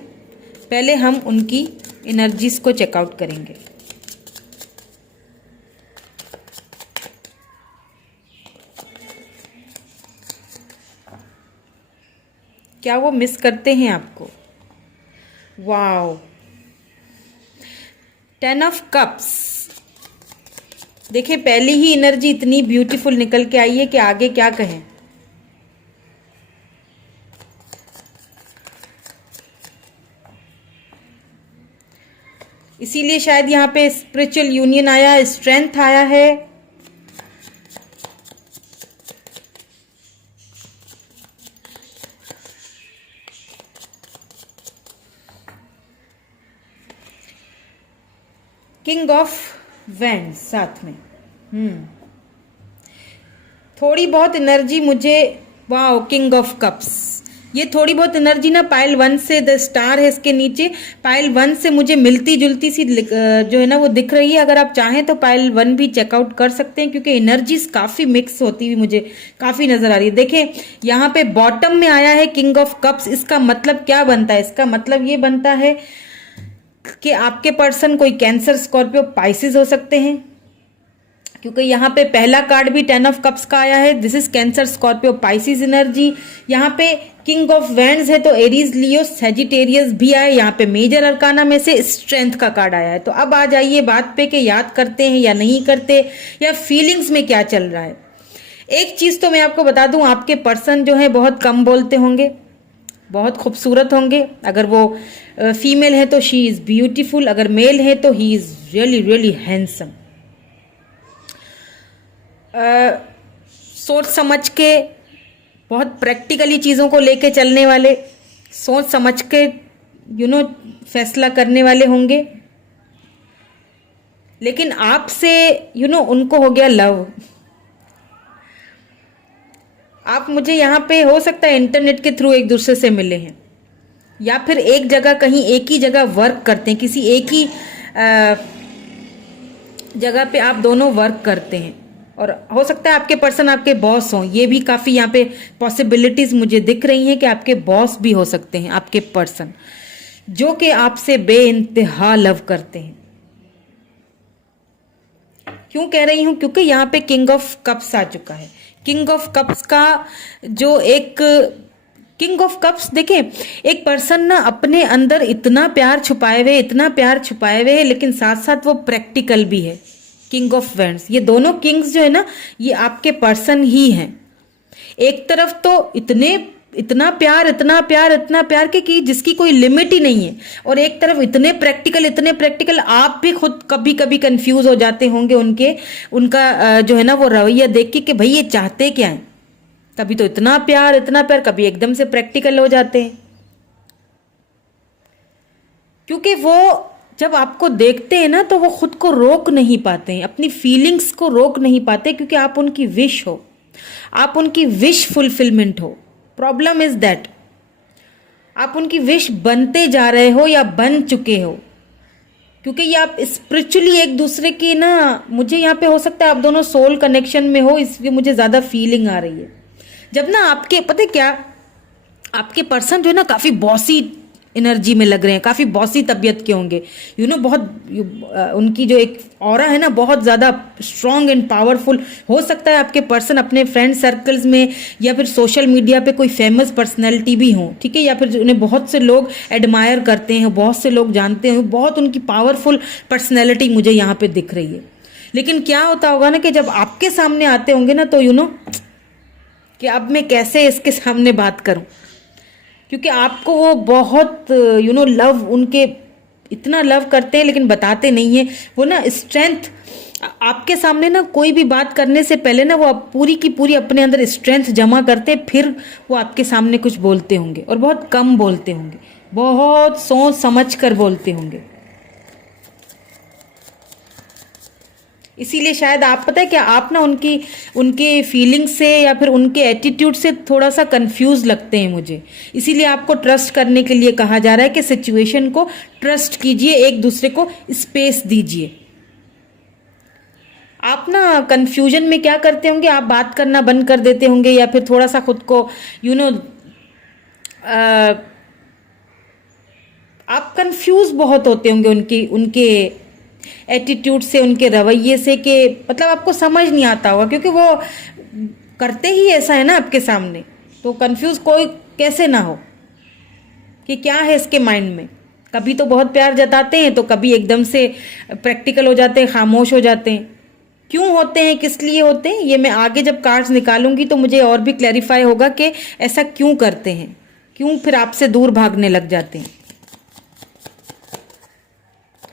पहले हम उनकी एनर्जीज को चेकआउट करेंगे। क्या वो मिस करते हैं आपको? Wow, 10 of cups. देखिए, पहली ही एनर्जी इतनी ब्यूटीफुल निकल के आई है कि आगे क्या कहें। इसीलिए शायद यहाँ पे स्पिरिचुअल यूनियन आया, स्ट्रेंथ आया है। किंग ऑफ वैंड्स साथ में। थोड़ी बहुत एनर्जी मुझे, वाओ, किंग ऑफ कप्स। ये थोड़ी बहुत एनर्जी ना पाइल 1 से, द स्टार है इसके नीचे, पाइल 1 से मुझे मिलती जुलती सी जो है ना वो दिख रही है। अगर आप चाहें तो पाइल 1 भी चेकआउट कर सकते हैं, क्योंकि एनर्जीज काफी मिक्स होती हुई मुझे काफी नजर आ रही है। देखें यहाँ पे बॉटम में आया है किंग ऑफ कप्स। इसका मतलब क्या बनता है? इसका मतलब ये बनता है कि आपके पर्सन कोई कैंसर, स्कॉर्पियो, पाइसिस हो सकते हैं, क्योंकि यहाँ पे पहला कार्ड भी 10 ऑफ कप्स का आया है। This is cancer, Scorpio, Pisces energy. यहाँ पे किंग ऑफ वैंड्स है तो एरीज, लियो, सेजिटेरियस भी आए। यहाँ पे मेजर अरकाना में से स्ट्रेंथ का कार्ड आया है। तो अब आ जाइए बात पे कि याद करते हैं या नहीं करते, या फीलिंग्स में क्या चल रहा है। एक चीज तो मैं आपको बता दूं, आपके पर्सन जो है बहुत कम बोलते होंगे, बहुत खूबसूरत होंगे। अगर वो फीमेल है तो शी इज ब्यूटीफुल, अगर मेल है तो he is really really handsome. सोच समझ के, बहुत प्रैक्टिकली चीज़ों को लेके चलने वाले, सोच समझ के फैसला करने वाले होंगे। लेकिन आपसे उनको हो गया लव। आप मुझे यहाँ पे हो सकता है इंटरनेट के थ्रू एक दूसरे से मिले हैं, या फिर एक जगह कहीं एक ही जगह वर्क करते हैं, किसी एक ही जगह पे आप दोनों वर्क करते हैं। और हो सकता है आपके पर्सन आपके बॉस हों। ये भी काफ़ी यहाँ पे पॉसिबिलिटीज़ मुझे दिख रही हैं कि आपके बॉस भी हो सकते हैं आपके पर्सन, जो कि आपसे बेइंतहा लव करते हैं। क्यों कह रही हूं? क्योंकि यहाँ पे किंग ऑफ कप्स आ चुका है। किंग ऑफ कप्स का जो एक किंग ऑफ कप्स, देखें एक पर्सन ना अपने अंदर इतना प्यार छुपाए हुए, इतना प्यार छुपाए हुए है, लेकिन साथ साथ वो प्रैक्टिकल भी है। किंग ऑफ वैंड्स, ये दोनों किंग्स जो है ना, ये आपके पर्सन ही हैं। एक तरफ तो इतना प्यार, इतना प्यार, इतना प्यार कि जिसकी कोई लिमिट ही नहीं है, और एक तरफ इतने प्रैक्टिकल आप भी खुद कभी कभी कंफ्यूज हो जाते होंगे उनका जो है ना वो रवैया देख के कि भाई ये चाहते क्या है। कभी तो इतना प्यार, कभी एकदम से प्रैक्टिकल हो जाते हैं। क्योंकि वो जब आपको देखते हैं ना तो वो खुद को रोक नहीं पाते हैं, अपनी फीलिंग्स को रोक नहीं पाते, क्योंकि आप उनकी विश हो, आप उनकी विश फुलफिलमेंट हो। प्रॉब्लम इज दैट आप उनकी विश बनते जा रहे हो या बन चुके हो, क्योंकि ये आप स्पिरिचुअली एक दूसरे की ना, मुझे यहाँ पे हो सकता है आप दोनों सोल कनेक्शन में हो, इसलिए मुझे ज्यादा फीलिंग आ रही है। जब ना आपके पता है क्या, आपके पर्सन जो है ना काफी बॉसी एनर्जी में लग रहे हैं, काफी बॉसी तबीयत के होंगे, बहुत उनकी जो एक ऑरा है ना बहुत ज्यादा स्ट्रांग एंड पावरफुल। हो सकता है आपके पर्सन अपने फ्रेंड सर्कल्स में या फिर सोशल मीडिया पे कोई फेमस पर्सनैलिटी भी हो, ठीक है, या फिर उन्हें बहुत से लोग एडमायर करते हैं, बहुत से लोग जानते हैं, बहुत उनकी पावरफुल पर्सनैलिटी मुझे यहाँ पे दिख रही है। लेकिन क्या होता होगा ना कि जब आपके सामने आते होंगे ना तो कि अब मैं कैसे इसके सामने बात करूं, क्योंकि आपको वो बहुत लव, उनके इतना लव करते हैं लेकिन बताते नहीं है। वो ना स्ट्रेंथ आपके सामने ना कोई भी बात करने से पहले ना वो पूरी की पूरी अपने अंदर स्ट्रेंथ जमा करते, फिर वो आपके सामने कुछ बोलते होंगे, और बहुत कम बोलते होंगे, बहुत सोच समझ कर बोलते होंगे। इसीलिए शायद आप पता है क्या, आप ना उनके फीलिंग से या फिर उनके एटीट्यूड से थोड़ा सा कंफ्यूज लगते हैं मुझे। इसीलिए आपको ट्रस्ट करने के लिए कहा जा रहा है कि सिचुएशन को ट्रस्ट कीजिए, एक दूसरे को स्पेस दीजिए। आप ना कंफ्यूजन में क्या करते होंगे, आप बात करना बंद कर देते होंगे, या फिर थोड़ा सा खुद को आप कंफ्यूज बहुत होते होंगे उनके एटीट्यूड से, उनके रवैये से, कि मतलब आपको समझ नहीं आता होगा, क्योंकि वो करते ही ऐसा है ना आपके सामने। तो कंफ्यूज कोई कैसे ना हो कि क्या है इसके माइंड में। कभी तो बहुत प्यार जताते हैं, तो कभी एकदम से प्रैक्टिकल हो जाते हैं, खामोश हो जाते हैं। क्यों होते हैं, किस लिए होते हैं, ये मैं आगे जब कार्ड्स निकालूंगी तो मुझे और भी क्लैरिफाई होगा कि ऐसा क्यों करते हैं, क्यों फिर आपसे दूर भागने लग जाते हैं।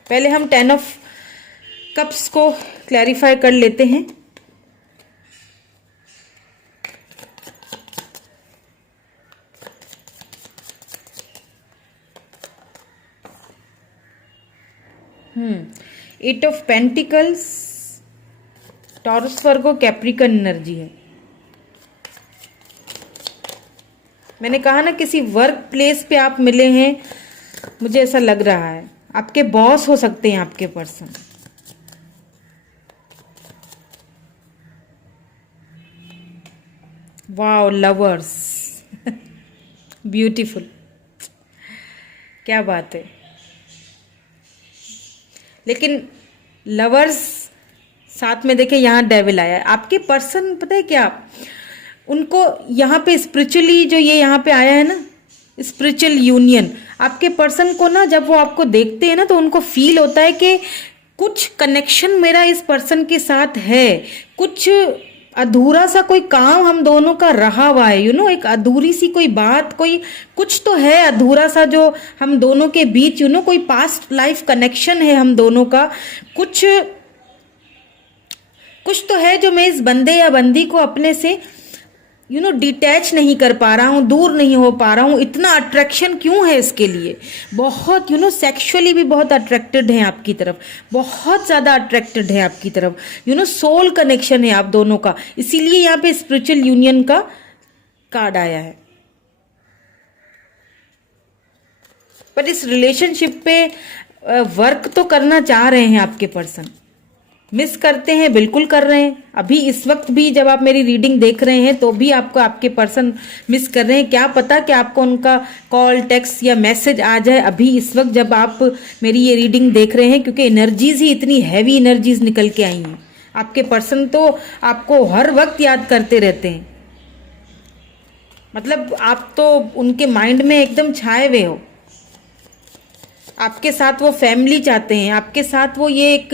पहले हम 10 ऑफ कप्स को क्लैरिफाई कर लेते हैं। Eight of pentacles, Taurus Virgo Capricorn energy है। मैंने कहा ना किसी वर्क प्लेस पे आप मिले हैं, मुझे ऐसा लग रहा है। आपके बॉस हो सकते हैं आपके पर्सन। Wow, lovers. ब्यूटीफुल, क्या बात है। लेकिन लवर्स साथ में देखे, यहाँ डेविल आया है। आपके पर्सन पता है क्या, उनको यहाँ पे स्पिरिचुअली जो ये यहाँ पे आया है ना, स्पिरिचुअल यूनियन, आपके पर्सन को ना जब वो आपको देखते हैं ना तो उनको फील होता है कि कुछ कनेक्शन मेरा इस पर्सन के साथ है, कुछ अधूरा सा कोई काम हम दोनों का रहा हुआ है, एक अधूरी सी कोई बात, कोई कुछ तो है अधूरा सा जो हम दोनों के बीच, कोई पास्ट लाइफ कनेक्शन है हम दोनों का, कुछ तो है जो मैं इस बंदे या बंदी को अपने से डिटैच नहीं कर पा रहा हूँ, दूर नहीं हो पा रहा हूँ। इतना अट्रैक्शन क्यों है इसके लिए, बहुत सेक्सुअली भी बहुत अट्रैक्टेड है आपकी तरफ, बहुत ज़्यादा अट्रैक्टेड है आपकी तरफ, सोल कनेक्शन है आप दोनों का, इसीलिए यहाँ पे स्पिरिचुअल यूनियन का कार्ड आया है। पर इस रिलेशनशिप पे वर्क तो करना चाह रहे हैं आपके पर्सन, मिस करते हैं, बिल्कुल कर रहे हैं। अभी इस वक्त भी जब आप मेरी रीडिंग देख रहे हैं तो भी आपको आपके पर्सन मिस कर रहे हैं। क्या पता कि आपको उनका कॉल, टेक्स्ट या मैसेज आ जाए अभी इस वक्त जब आप मेरी ये रीडिंग देख रहे हैं, क्योंकि एनर्जीज ही इतनी हैवी एनर्जीज निकल के आई हैं। आपके पर्सन तो आपको हर वक्त याद करते रहते हैं, मतलब आप तो उनके माइंड में एकदम छाए हुए हो। आपके साथ वो फैमिली चाहते हैं, आपके साथ वो ये एक,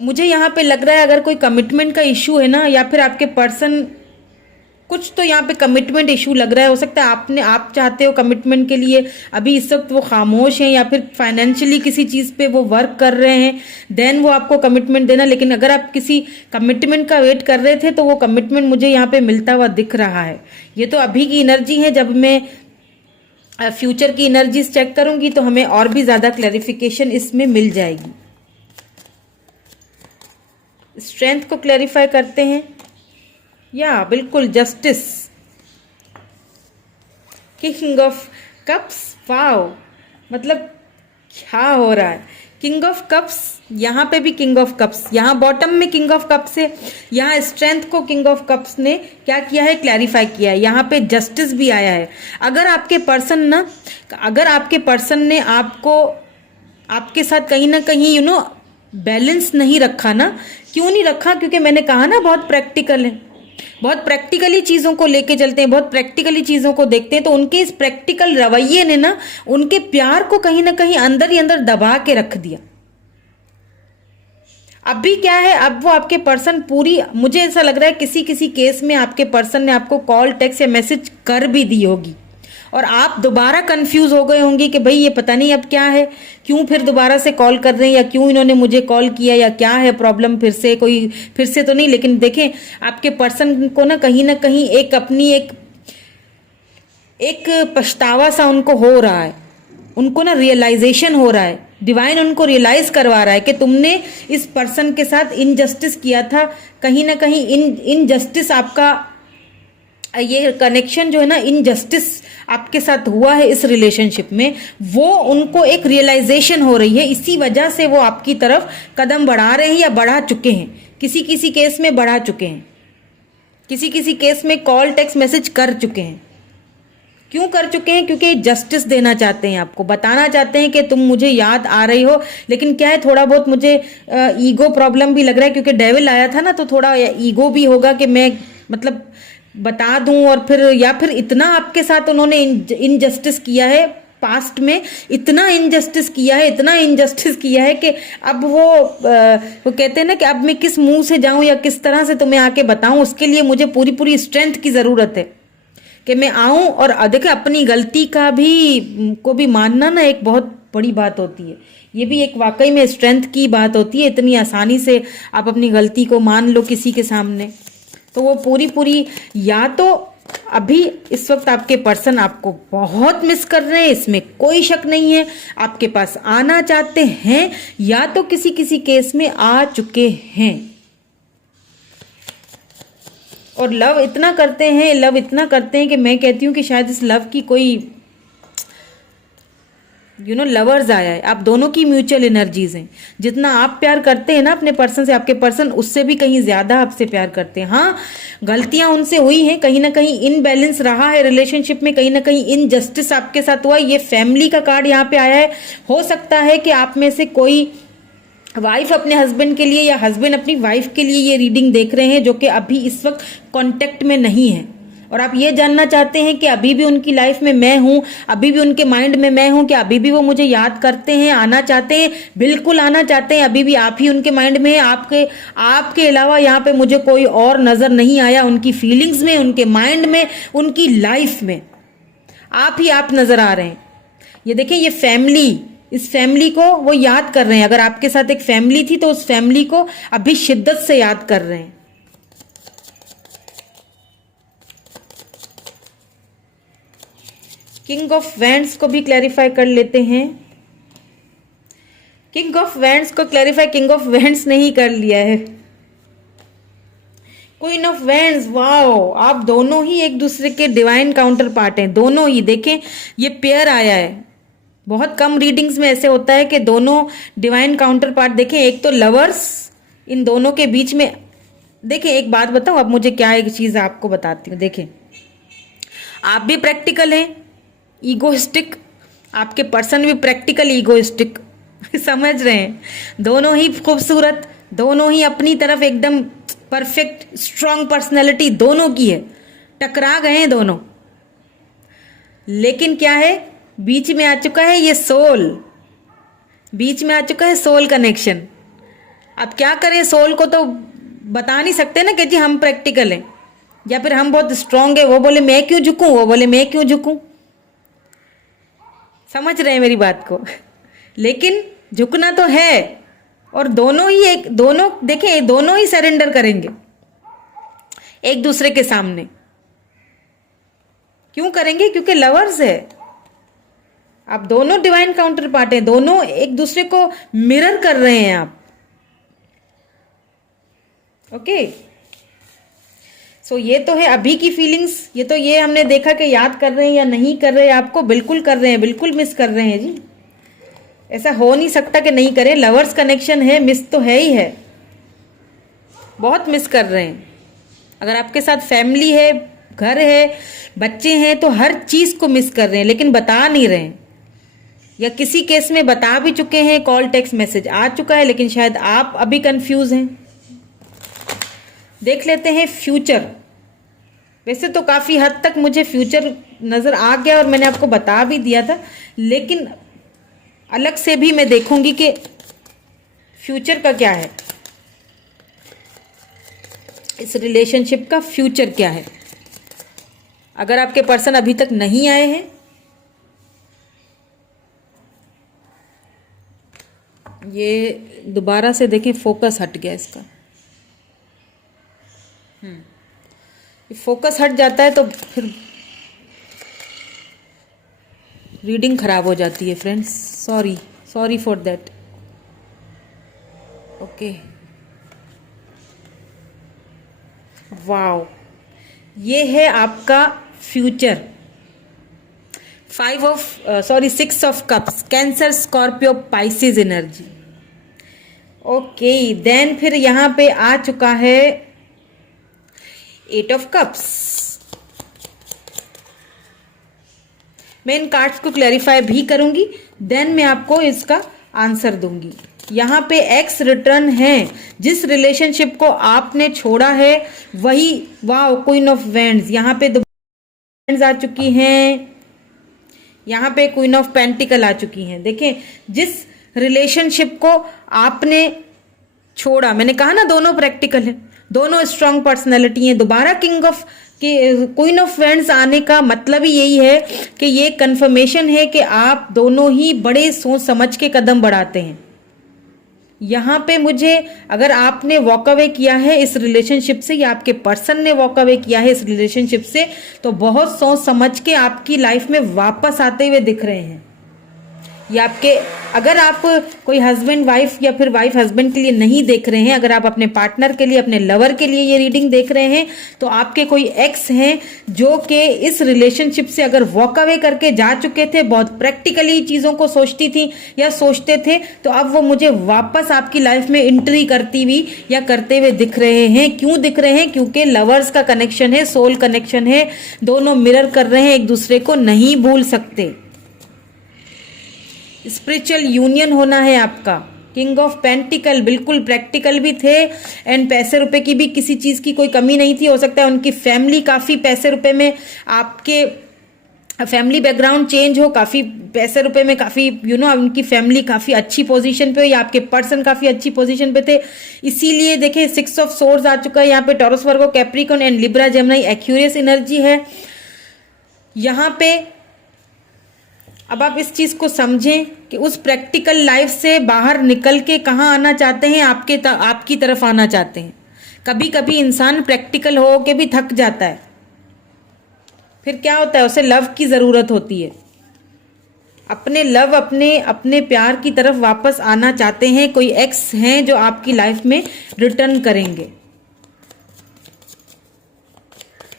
मुझे यहाँ पे लग रहा है अगर कोई कमिटमेंट का इशू है ना, या फिर आपके पर्सन कुछ तो यहाँ पे कमिटमेंट इशू लग रहा है। हो सकता है आप चाहते हो कमिटमेंट के लिए, अभी इस वक्त वो खामोश हैं, या फिर फाइनेंशियली किसी चीज़ पे वो वर्क कर रहे हैं, देन वो आपको कमिटमेंट देना। लेकिन अगर आप किसी कमिटमेंट का वेट कर रहे थे तो वो कमिटमेंट मुझे यहाँ पे मिलता हुआ दिख रहा है। ये तो अभी की एनर्जी है, जब मैं फ्यूचर की एनर्जीज चेक करूंगी तो हमें और भी ज़्यादा क्लैरिफिकेशन इसमें मिल जाएगी। स्ट्रेंथ को क्लैरिफाई करते हैं, या बिल्कुल justice, king of cups. Wow, मतलब क्या हो रहा है, किंग ऑफ कप्स, यहाँ पे भी किंग ऑफ कप्स, यहाँ बॉटम में किंग ऑफ कप्स है, यहाँ स्ट्रेंथ को किंग ऑफ कप्स ने क्या किया है, क्लैरिफाई किया है। यहाँ पे जस्टिस भी आया है। अगर आपके पर्सन ने आपको, आपके साथ कहीं ना कहीं बैलेंस नहीं रखा ना, क्यों नहीं रखा, क्योंकि मैंने कहा ना बहुत प्रैक्टिकल है, बहुत प्रैक्टिकली चीज़ों को लेके चलते हैं, बहुत प्रैक्टिकली चीज़ों को देखते हैं। तो उनके इस प्रैक्टिकल रवैये ने ना उनके प्यार को कहीं ना कहीं अंदर ही अंदर दबा के रख दिया। अभी क्या है, अब वो आपके पर्सन पूरी, मुझे ऐसा लग रहा है किसी किसी केस में आपके पर्सन ने आपको कॉल, टेक्स्ट या मैसेज कर भी दी होगी, और आप दोबारा कंफ्यूज हो गए होंगे कि भाई ये पता नहीं अब क्या है, क्यों फिर दोबारा से कॉल कर रहे हैं, या क्यों इन्होंने मुझे कॉल किया, या क्या है प्रॉब्लम, फिर से तो नहीं। लेकिन देखें, आपके पर्सन को ना कहीं एक अपनी एक पछतावा सा उनको हो रहा है, उनको ना रियलाइजेशन हो रहा है, डिवाइन उनको रियलाइज करवा रहा है कि तुमने इस पर्सन के साथ इनजस्टिस किया था, कहीं ना कहीं इनजस्टिस आपका, ये कनेक्शन जो है ना, इनजस्टिस आपके साथ हुआ है इस रिलेशनशिप में, वो उनको एक रियलाइजेशन हो रही है। इसी वजह से वो आपकी तरफ कदम बढ़ा रहे हैं या बढ़ा चुके हैं, किसी किसी केस में बढ़ा चुके हैं, किसी किसी केस में कॉल, टेक्स्ट मैसेज कर चुके हैं। क्यों कर चुके हैं, क्योंकि जस्टिस देना चाहते हैं, आपको बताना चाहते हैं कि तुम मुझे याद आ रही हो। लेकिन क्या है, थोड़ा बहुत मुझे ईगो प्रॉब्लम भी लग रहा है, क्योंकि डेविल आया था ना, तो थोड़ा ईगो भी होगा कि मैं मतलब बता दूं, और फिर या फिर इतना आपके साथ उन्होंने इनजस्टिस किया है, पास्ट में इतना इनजस्टिस किया है, इतना इनजस्टिस किया है कि अब वो कहते हैं ना कि अब मैं किस मुंह से जाऊं या किस तरह से तुम्हें आके बताऊं, उसके लिए मुझे पूरी पूरी स्ट्रेंथ की ज़रूरत है कि मैं आऊं। और देखिए, अपनी गलती को भी मानना ना एक बहुत बड़ी बात होती है, ये भी एक वाकई में स्ट्रेंथ की बात होती है। इतनी आसानी से आप अपनी गलती को मान लो किसी के सामने, तो वो पूरी या तो अभी इस वक्त आपके पर्सन आपको बहुत मिस कर रहे हैं, इसमें कोई शक नहीं है, आपके पास आना चाहते हैं, या तो किसी किसी केस में आ चुके हैं। और लव इतना करते हैं, लव इतना करते हैं कि मैं कहती हूँ कि शायद इस लव की कोई लवर्स आया है। आप दोनों की म्यूचुअल एनर्जीज हैं। जितना आप प्यार करते हैं ना अपने पर्सन से, आपके पर्सन उससे भी कहीं ज्यादा आपसे प्यार करते हैं। हाँ, गलतियां उनसे हुई हैं, कहीं ना कहीं इनबैलेंस रहा है रिलेशनशिप में, कहीं ना कहीं इनजस्टिस आपके साथ हुआ है। ये फैमिली का कार्ड यहाँ पे आया है। हो सकता है कि आप में से कोई वाइफ अपने हस्बैंड के लिए या हस्बैंड अपनी वाइफ के लिए ये रीडिंग देख रहे हैं, जो कि अभी इस वक्त कांटेक्ट में नहीं है, और आप ये जानना चाहते हैं कि अभी भी उनकी लाइफ में मैं हूं, अभी भी उनके माइंड में मैं हूं, कि अभी भी वो मुझे याद करते हैं, आना चाहते हैं। बिल्कुल आना चाहते हैं, अभी भी आप ही उनके माइंड में है। आपके अलावा यहाँ पे मुझे कोई और नजर नहीं आया। उनकी फीलिंग्स में, उनके माइंड में, उनकी लाइफ में आप ही आप नजर आ रहे हैं। ये देखिए, ये फैमिली, इस फैमिली को वो याद कर रहे हैं। अगर आपके साथ एक फैमिली थी तो उस फैमिली को अभी शिद्दत से याद कर रहे हैं। किंग ऑफ वैंड्स को भी क्लैरिफाई कर लेते हैं। किंग ऑफ वैंड्स को क्लैरिफाई किंग ऑफ वैंड्स ने ही कर लिया है। क्वीन ऑफ वैंड्स, वाओ, आप दोनों ही एक दूसरे के डिवाइन काउंटर पार्ट हैं। दोनों ही देखें, ये पेयर आया है। बहुत कम रीडिंग्स में ऐसे होता है कि दोनों डिवाइन काउंटर पार्ट देखें। एक तो लवर्स, इन दोनों के बीच में देखें। एक बात बताऊं, अब मुझे क्या एक चीज आपको बताती हूँ। देखें, आप भी प्रैक्टिकल हैं, ईगोइस्टिक, आपके पर्सन भी प्रैक्टिकल ईगोइस्टिक समझ रहे हैं। दोनों ही खूबसूरत, दोनों ही अपनी तरफ एकदम परफेक्ट स्ट्रांग पर्सनैलिटी दोनों की है। टकरा गए हैं दोनों, लेकिन क्या है, बीच में आ चुका है ये सोल, बीच में आ चुका है सोल कनेक्शन। अब क्या करें, सोल को तो बता नहीं सकते ना कि जी हम प्रैक्टिकल हैं या फिर हम बहुत स्ट्रांग है। वो बोले मैं क्यों झुकूं, वो बोले मैं क्यों झुकूं। समझ रहे हैं मेरी बात को। लेकिन झुकना तो है, और दोनों ही देखें, दोनों ही सरेंडर करेंगे एक दूसरे के सामने। क्यों करेंगे? क्योंकि लवर्स है। आप दोनों डिवाइन काउंटर पार्ट हैं, दोनों एक दूसरे को मिरर कर रहे हैं आप। ओके, सो ये तो है अभी की फीलिंग्स। ये हमने देखा कि याद कर रहे हैं या नहीं कर रहे हैं आपको। बिल्कुल कर रहे हैं, बिल्कुल मिस कर रहे हैं जी। ऐसा हो नहीं सकता कि नहीं करें। लवर्स कनेक्शन है, मिस तो है ही है, बहुत मिस कर रहे हैं। अगर आपके साथ फैमिली है, घर है, बच्चे हैं, तो हर चीज को मिस कर रहे हैं, लेकिन बता नहीं रहे हैं, या किसी केस में बता भी चुके हैं, कॉल टेक्स्ट मैसेज आ चुका है, लेकिन शायद आप अभी कंफ्यूज हैं। देख लेते हैं फ्यूचर। वैसे तो काफी हद तक मुझे फ्यूचर नजर आ गया और मैंने आपको बता भी दिया था, लेकिन अलग से भी मैं देखूंगी कि फ्यूचर का क्या है, इस रिलेशनशिप का फ्यूचर क्या है। अगर आपके पर्सन अभी तक नहीं आए हैं, ये दोबारा से देखें, फोकस हट गया इसका। फोकस हट जाता है तो फिर रीडिंग खराब हो जाती है friends. Sorry for that. Okay, wow, ये है आपका future. 6 of cups, Cancer, Scorpio, Pisces energy. Okay, then फिर यहां पे आ चुका है 8 ऑफ कप्स। मैं इन कार्ड्स को क्लैरिफाई भी करूंगी, देन मैं आपको इसका आंसर दूंगी। यहाँ पे एक्स रिटर्न है, जिस रिलेशनशिप को आपने छोड़ा है वही। वाओ, क्वीन ऑफ वैंड्स, यहाँ पे वैंड्स आ चुकी हैं, यहाँ पे क्वीन ऑफ पेंटिकल आ चुकी हैं। देखें, जिस रिलेशनशिप को आपने छोड़ा, मैंने कहा ना दोनों प्रैक्टिकल है, दोनों स्ट्रांग पर्सनैलिटी है। दोबारा क्वीन ऑफ वैंड्स आने का मतलब ही यही है कि ये कंफर्मेशन है कि आप दोनों ही बड़े सोच समझ के कदम बढ़ाते हैं। यहाँ पे मुझे, अगर आपने वॉक अवे किया है इस रिलेशनशिप से या आपके पर्सन ने वॉक अवे किया है इस रिलेशनशिप से, तो बहुत सोच समझ के आपकी लाइफ में वापस आते हुए दिख रहे हैं। ये आपके, अगर आप कोई हस्बैंड वाइफ या फिर वाइफ हस्बैंड के लिए नहीं देख रहे हैं, अगर आप अपने पार्टनर के लिए, अपने लवर के लिए ये रीडिंग देख रहे हैं, तो आपके कोई एक्स हैं जो कि इस रिलेशनशिप से अगर वॉक अवे करके जा चुके थे, बहुत प्रैक्टिकली चीज़ों को सोचती थी या सोचते थे, तो अब वो मुझे वापस आपकी लाइफ में एंट्री करती हुई या करते हुए दिख रहे हैं। क्यों दिख रहे हैं? क्योंकि लवर्स का कनेक्शन है, सोल कनेक्शन है, दोनों मिरर कर रहे हैं, एक दूसरे को नहीं भूल सकते। स्पिरिचुअल यूनियन होना है आपका। किंग ऑफ पेंटिकल, बिल्कुल प्रैक्टिकल भी थे एंड पैसे रुपए की भी किसी चीज़ की कोई कमी नहीं थी। हो सकता है उनकी फैमिली काफ़ी पैसे रुपए में, आपके फैमिली बैकग्राउंड चेंज हो, काफ़ी पैसे रुपए में, काफ़ी उनकी फैमिली काफ़ी अच्छी पोजीशन पे हो या आपके पर्सन काफ़ी अच्छी पोजीशन पे थे। इसीलिए देखिए 6 ऑफ सोर्ड्स आ चुका है यहाँ पे। Taurus, Virgo, Capricorn and Libra, Gemini, Aquarius energy है यहाँ पे। अब आप इस चीज़ को समझें कि उस प्रैक्टिकल लाइफ से बाहर निकल के कहाँ आना चाहते हैं, आपकी तरफ आना चाहते हैं। कभी कभी इंसान प्रैक्टिकल हो के भी थक जाता है, फिर क्या होता है, उसे लव की ज़रूरत होती है। अपने लव, अपने प्यार की तरफ वापस आना चाहते हैं। कोई एक्स हैं जो आपकी लाइफ में रिटर्न करेंगे।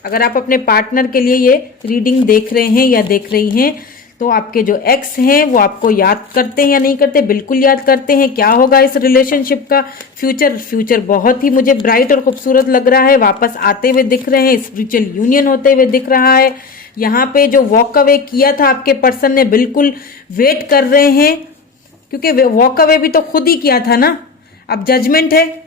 अगर आप अपने पार्टनर के लिए ये रीडिंग देख रहे हैं या देख रही हैं, तो आपके जो एक्स हैं वो आपको याद करते हैं या नहीं करते? बिल्कुल याद करते हैं। क्या होगा इस रिलेशनशिप का फ्यूचर बहुत ही मुझे ब्राइट और खूबसूरत लग रहा है। वापस आते हुए दिख रहे हैं, स्पिरिचुअल यूनियन होते हुए दिख रहा है। यहाँ पे जो वॉक अवे किया था आपके पर्सन ने, बिल्कुल वेट कर रहे हैं, क्योंकि वॉक अवे भी तो खुद ही किया था ना। अब जजमेंट है,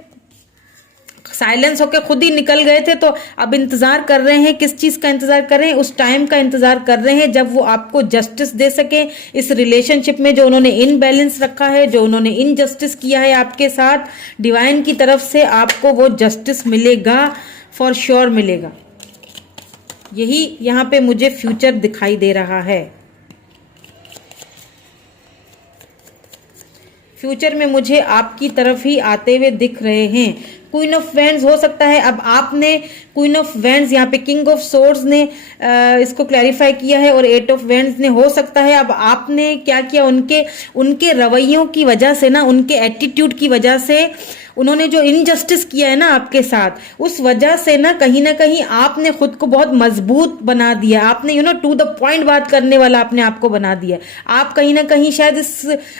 साइलेंस होकर खुद ही निकल गए थे, तो अब इंतजार कर रहे हैं। किस चीज का इंतजार कर रहे हैं? उस टाइम का इंतजार कर रहे हैं जब वो आपको जस्टिस दे सके इस रिलेशनशिप में, जो उन्होंने इनबैलेंस रखा है, जो उन्होंने इनजस्टिस किया है आपके साथ। डिवाइन की तरफ से आपको वो जस्टिस मिलेगा, फॉर श्योर मिलेगा। यही यहाँ पे मुझे फ्यूचर दिखाई दे रहा है। फ्यूचर में मुझे आपकी तरफ ही आते हुए दिख रहे हैं। क्वीन ऑफ वैंड्स हो सकता है अब आपने क्वीन ऑफ वैंड्स, यहाँ पे किंग ऑफ सोर्ड्स ने इसको क्लैरिफाई किया है और 8 ऑफ वैंड्स ने, हो सकता है अब आपने क्या किया, उनके रवैयों की वजह से ना, उनके एटीट्यूड की वजह से, उन्होंने जो इनजस्टिस किया है ना आपके साथ, उस वजह से ना कहीं आपने खुद को बहुत मजबूत बना दिया। आपने टू द पॉइंट बात करने वाला आपने आपको बना दिया। आप कहीं ना कहीं शायद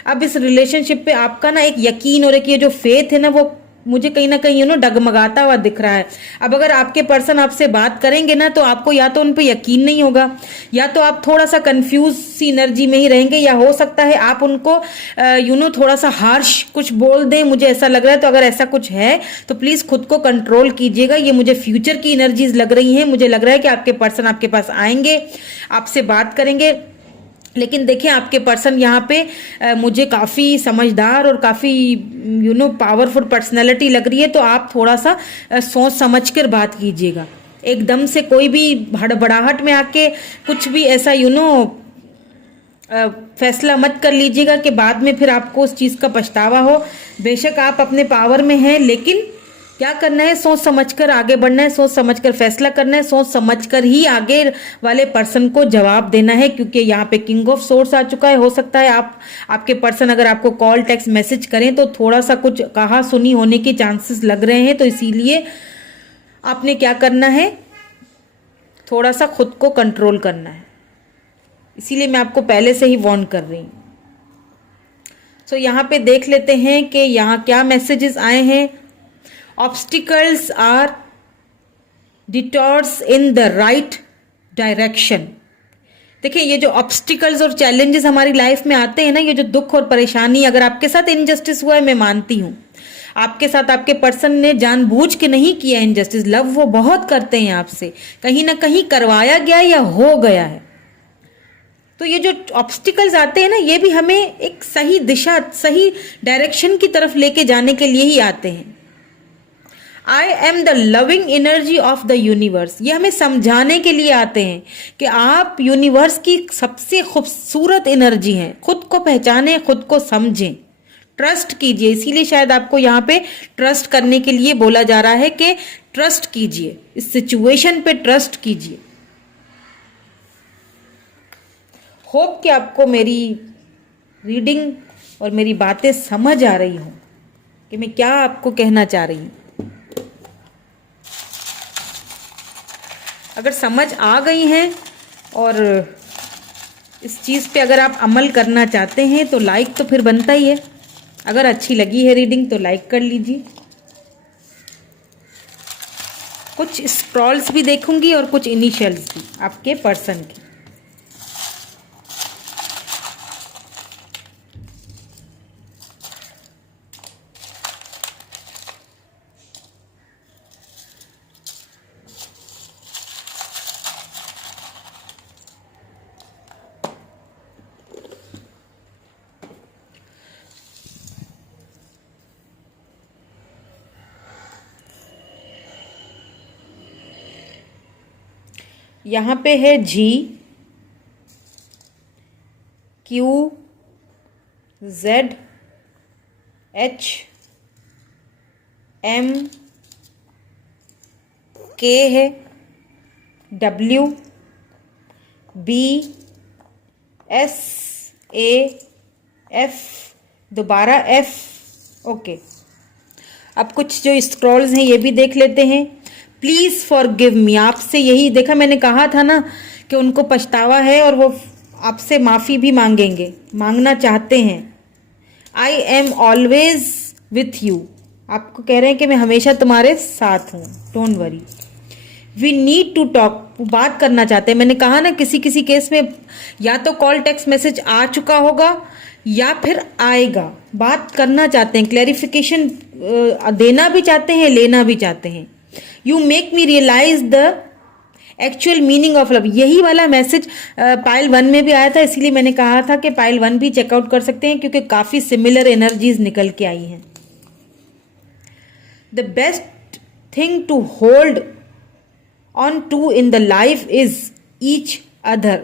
अब इस रिलेशनशिप पे आपका ना एक यकीन और एक ये जो फेथ है ना, वो मुझे कहीं ना कहीं डगमगाता हुआ दिख रहा है। अब अगर आपके पर्सन आपसे बात करेंगे ना, तो आपको या तो उन पे यकीन नहीं होगा, या तो आप थोड़ा सा कंफ्यूज सी एनर्जी में ही रहेंगे, या हो सकता है आप उनको थोड़ा सा हार्श कुछ बोल दें, मुझे ऐसा लग रहा है। तो अगर ऐसा कुछ है तो प्लीज खुद को कंट्रोल कीजिएगा। ये मुझे फ्यूचर की एनर्जीज लग रही हैं। मुझे लग रहा है कि आपके पर्सन आपके पास आएंगे, आपसे बात करेंगे। लेकिन देखिए आपके पर्सन यहाँ पे मुझे काफ़ी समझदार और काफ़ी पावरफुल पर्सनैलिटी लग रही है। तो आप थोड़ा सा सोच समझ कर बात कीजिएगा। एकदम से कोई भी हड़बड़ाहट में आके कुछ भी ऐसा फैसला मत कर लीजिएगा कि बाद में फिर आपको उस चीज़ का पछतावा हो। बेशक आप अपने पावर में हैं, लेकिन क्या करना है, सोच समझकर आगे बढ़ना है, सोच समझकर फैसला करना है, सोच समझकर ही आगे वाले पर्सन को जवाब देना है। क्योंकि यहाँ पे किंग ऑफ सोर्स आ चुका है। हो सकता है आपके पर्सन अगर आपको कॉल, टेक्स्ट, मैसेज करें तो थोड़ा सा कुछ कहा सुनी होने के चांसेस लग रहे हैं। तो इसीलिए आपने क्या करना है, थोड़ा सा खुद को कंट्रोल करना है। इसीलिए मैं आपको पहले से ही वार्न कर रही हूँ। सो यहाँ पे देख लेते हैं कि यहाँ क्या मैसेजेस आए हैं। Obstacles are detours in the right direction. देखिए ये जो ऑब्स्टिकल्स और चैलेंजेस हमारी लाइफ में आते हैं ना, ये जो दुख और परेशानी, अगर आपके साथ इनजस्टिस हुआ है, मैं मानती हूँ आपके साथ आपके पर्सन ने जानबूझ के नहीं किया इनजस्टिस। लव वो बहुत करते हैं आपसे, कहीं ना कहीं करवाया गया या हो गया है। तो ये जो ऑब्स्टिकल्स आते हैं ना, ये भी हमें एक सही दिशा, सही डायरेक्शन की तरफ लेके जाने के लिए ही आते हैं। I am the loving energy of the universe, ये हमें समझाने के लिए आते हैं कि आप यूनिवर्स की सबसे खूबसूरत एनर्जी हैं। खुद को पहचानें, खुद को समझें, ट्रस्ट कीजिए। इसीलिए शायद आपको यहाँ पे ट्रस्ट करने के लिए बोला जा रहा है कि ट्रस्ट कीजिए, इस सिचुएशन पे ट्रस्ट कीजिए। होप कि आपको मेरी रीडिंग और मेरी बातें समझ आ रही हो कि मैं क्या आपको कहना चाह रही हूँ। अगर समझ आ गई हैं और इस चीज़ पे अगर आप अमल करना चाहते हैं तो लाइक तो फिर बनता ही है। अगर अच्छी लगी है रीडिंग तो लाइक कर लीजिए। कुछ स्क्रॉल्स भी देखूंगी और कुछ इनिशियल्स भी आपके पर्सन की। यहाँ पे है G, Q, Z, H, M, K है, W, B, S, A, F, दोबारा F। ओके, अब कुछ जो स्क्रॉल्स हैं ये भी देख लेते हैं। प्लीज़ फॉरगिव मी, आपसे यही देखा, मैंने कहा था ना कि उनको पछतावा है और वो आपसे माफ़ी भी मांगेंगे, मांगना चाहते हैं। I am always with you, आपको कह रहे हैं कि मैं हमेशा तुम्हारे साथ हूँ, don't worry. We need to talk, बात करना चाहते हैं। मैंने कहा ना किसी किसी केस में या तो कॉल टेक्स्ट मैसेज आ चुका होगा या फिर आएगा, बात करना चाहते हैं, क्लैरिफिकेशन देना भी चाहते हैं, लेना भी चाहते हैं। You make me realise the actual meaning of love, यही वाला मैसेज पाइल 1 में भी आया था, इसीलिए मैंने कहा था कि पाइल 1 भी चेकआउट कर सकते हैं क्योंकि काफ़ी सिमिलर एनर्जीज निकल के आई हैं। The best thing to hold on to in the life is each other,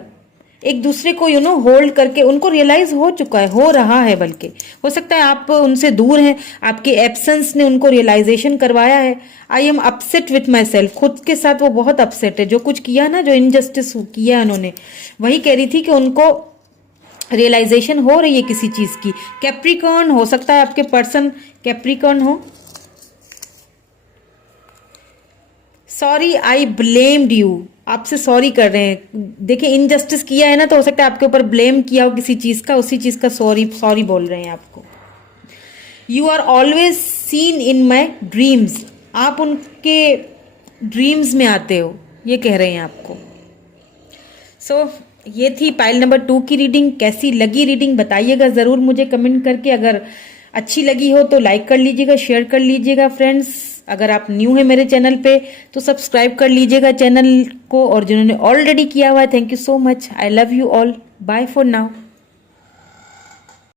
एक दूसरे को होल्ड करके, उनको रियलाइज हो चुका है, हो रहा है, बल्कि हो सकता है आप उनसे दूर हैं, आपके एब्सेंस ने उनको रियलाइजेशन करवाया है। I am upset with my self, खुद के साथ वो बहुत अपसेट है, जो कुछ किया ना, जो इनजस्टिस किया उन्होंने, वही कह रही थी कि उनको रियलाइजेशन हो रही है किसी चीज़ की। कैप्रिकॉर्न हो सकता है आपके पर्सन कैप्रिकॉर्न हो। सॉरी आई ब्लेम्ड यू, आपसे सॉरी कर रहे हैं। देखिए इनजस्टिस किया है ना, तो हो सकता है आपके ऊपर ब्लेम किया हो किसी चीज़ का, उसी चीज़ का सॉरी बोल रहे हैं आपको। You are always seen in my dreams, आप उनके ड्रीम्स में आते हो, ये कह रहे हैं आपको। सो ये थी पाइल नंबर 2 की रीडिंग। कैसी लगी रीडिंग बताइएगा ज़रूर मुझे कमेंट करके। अगर अच्छी लगी हो तो लाइक कर लीजिएगा, शेयर कर लीजिएगा फ्रेंड्स। अगर आप न्यू है मेरे चैनल पे तो सब्सक्राइब कर लीजिएगा चैनल को, और जिन्होंने ऑलरेडी किया हुआ है thank you so much. I love you all, bye for now.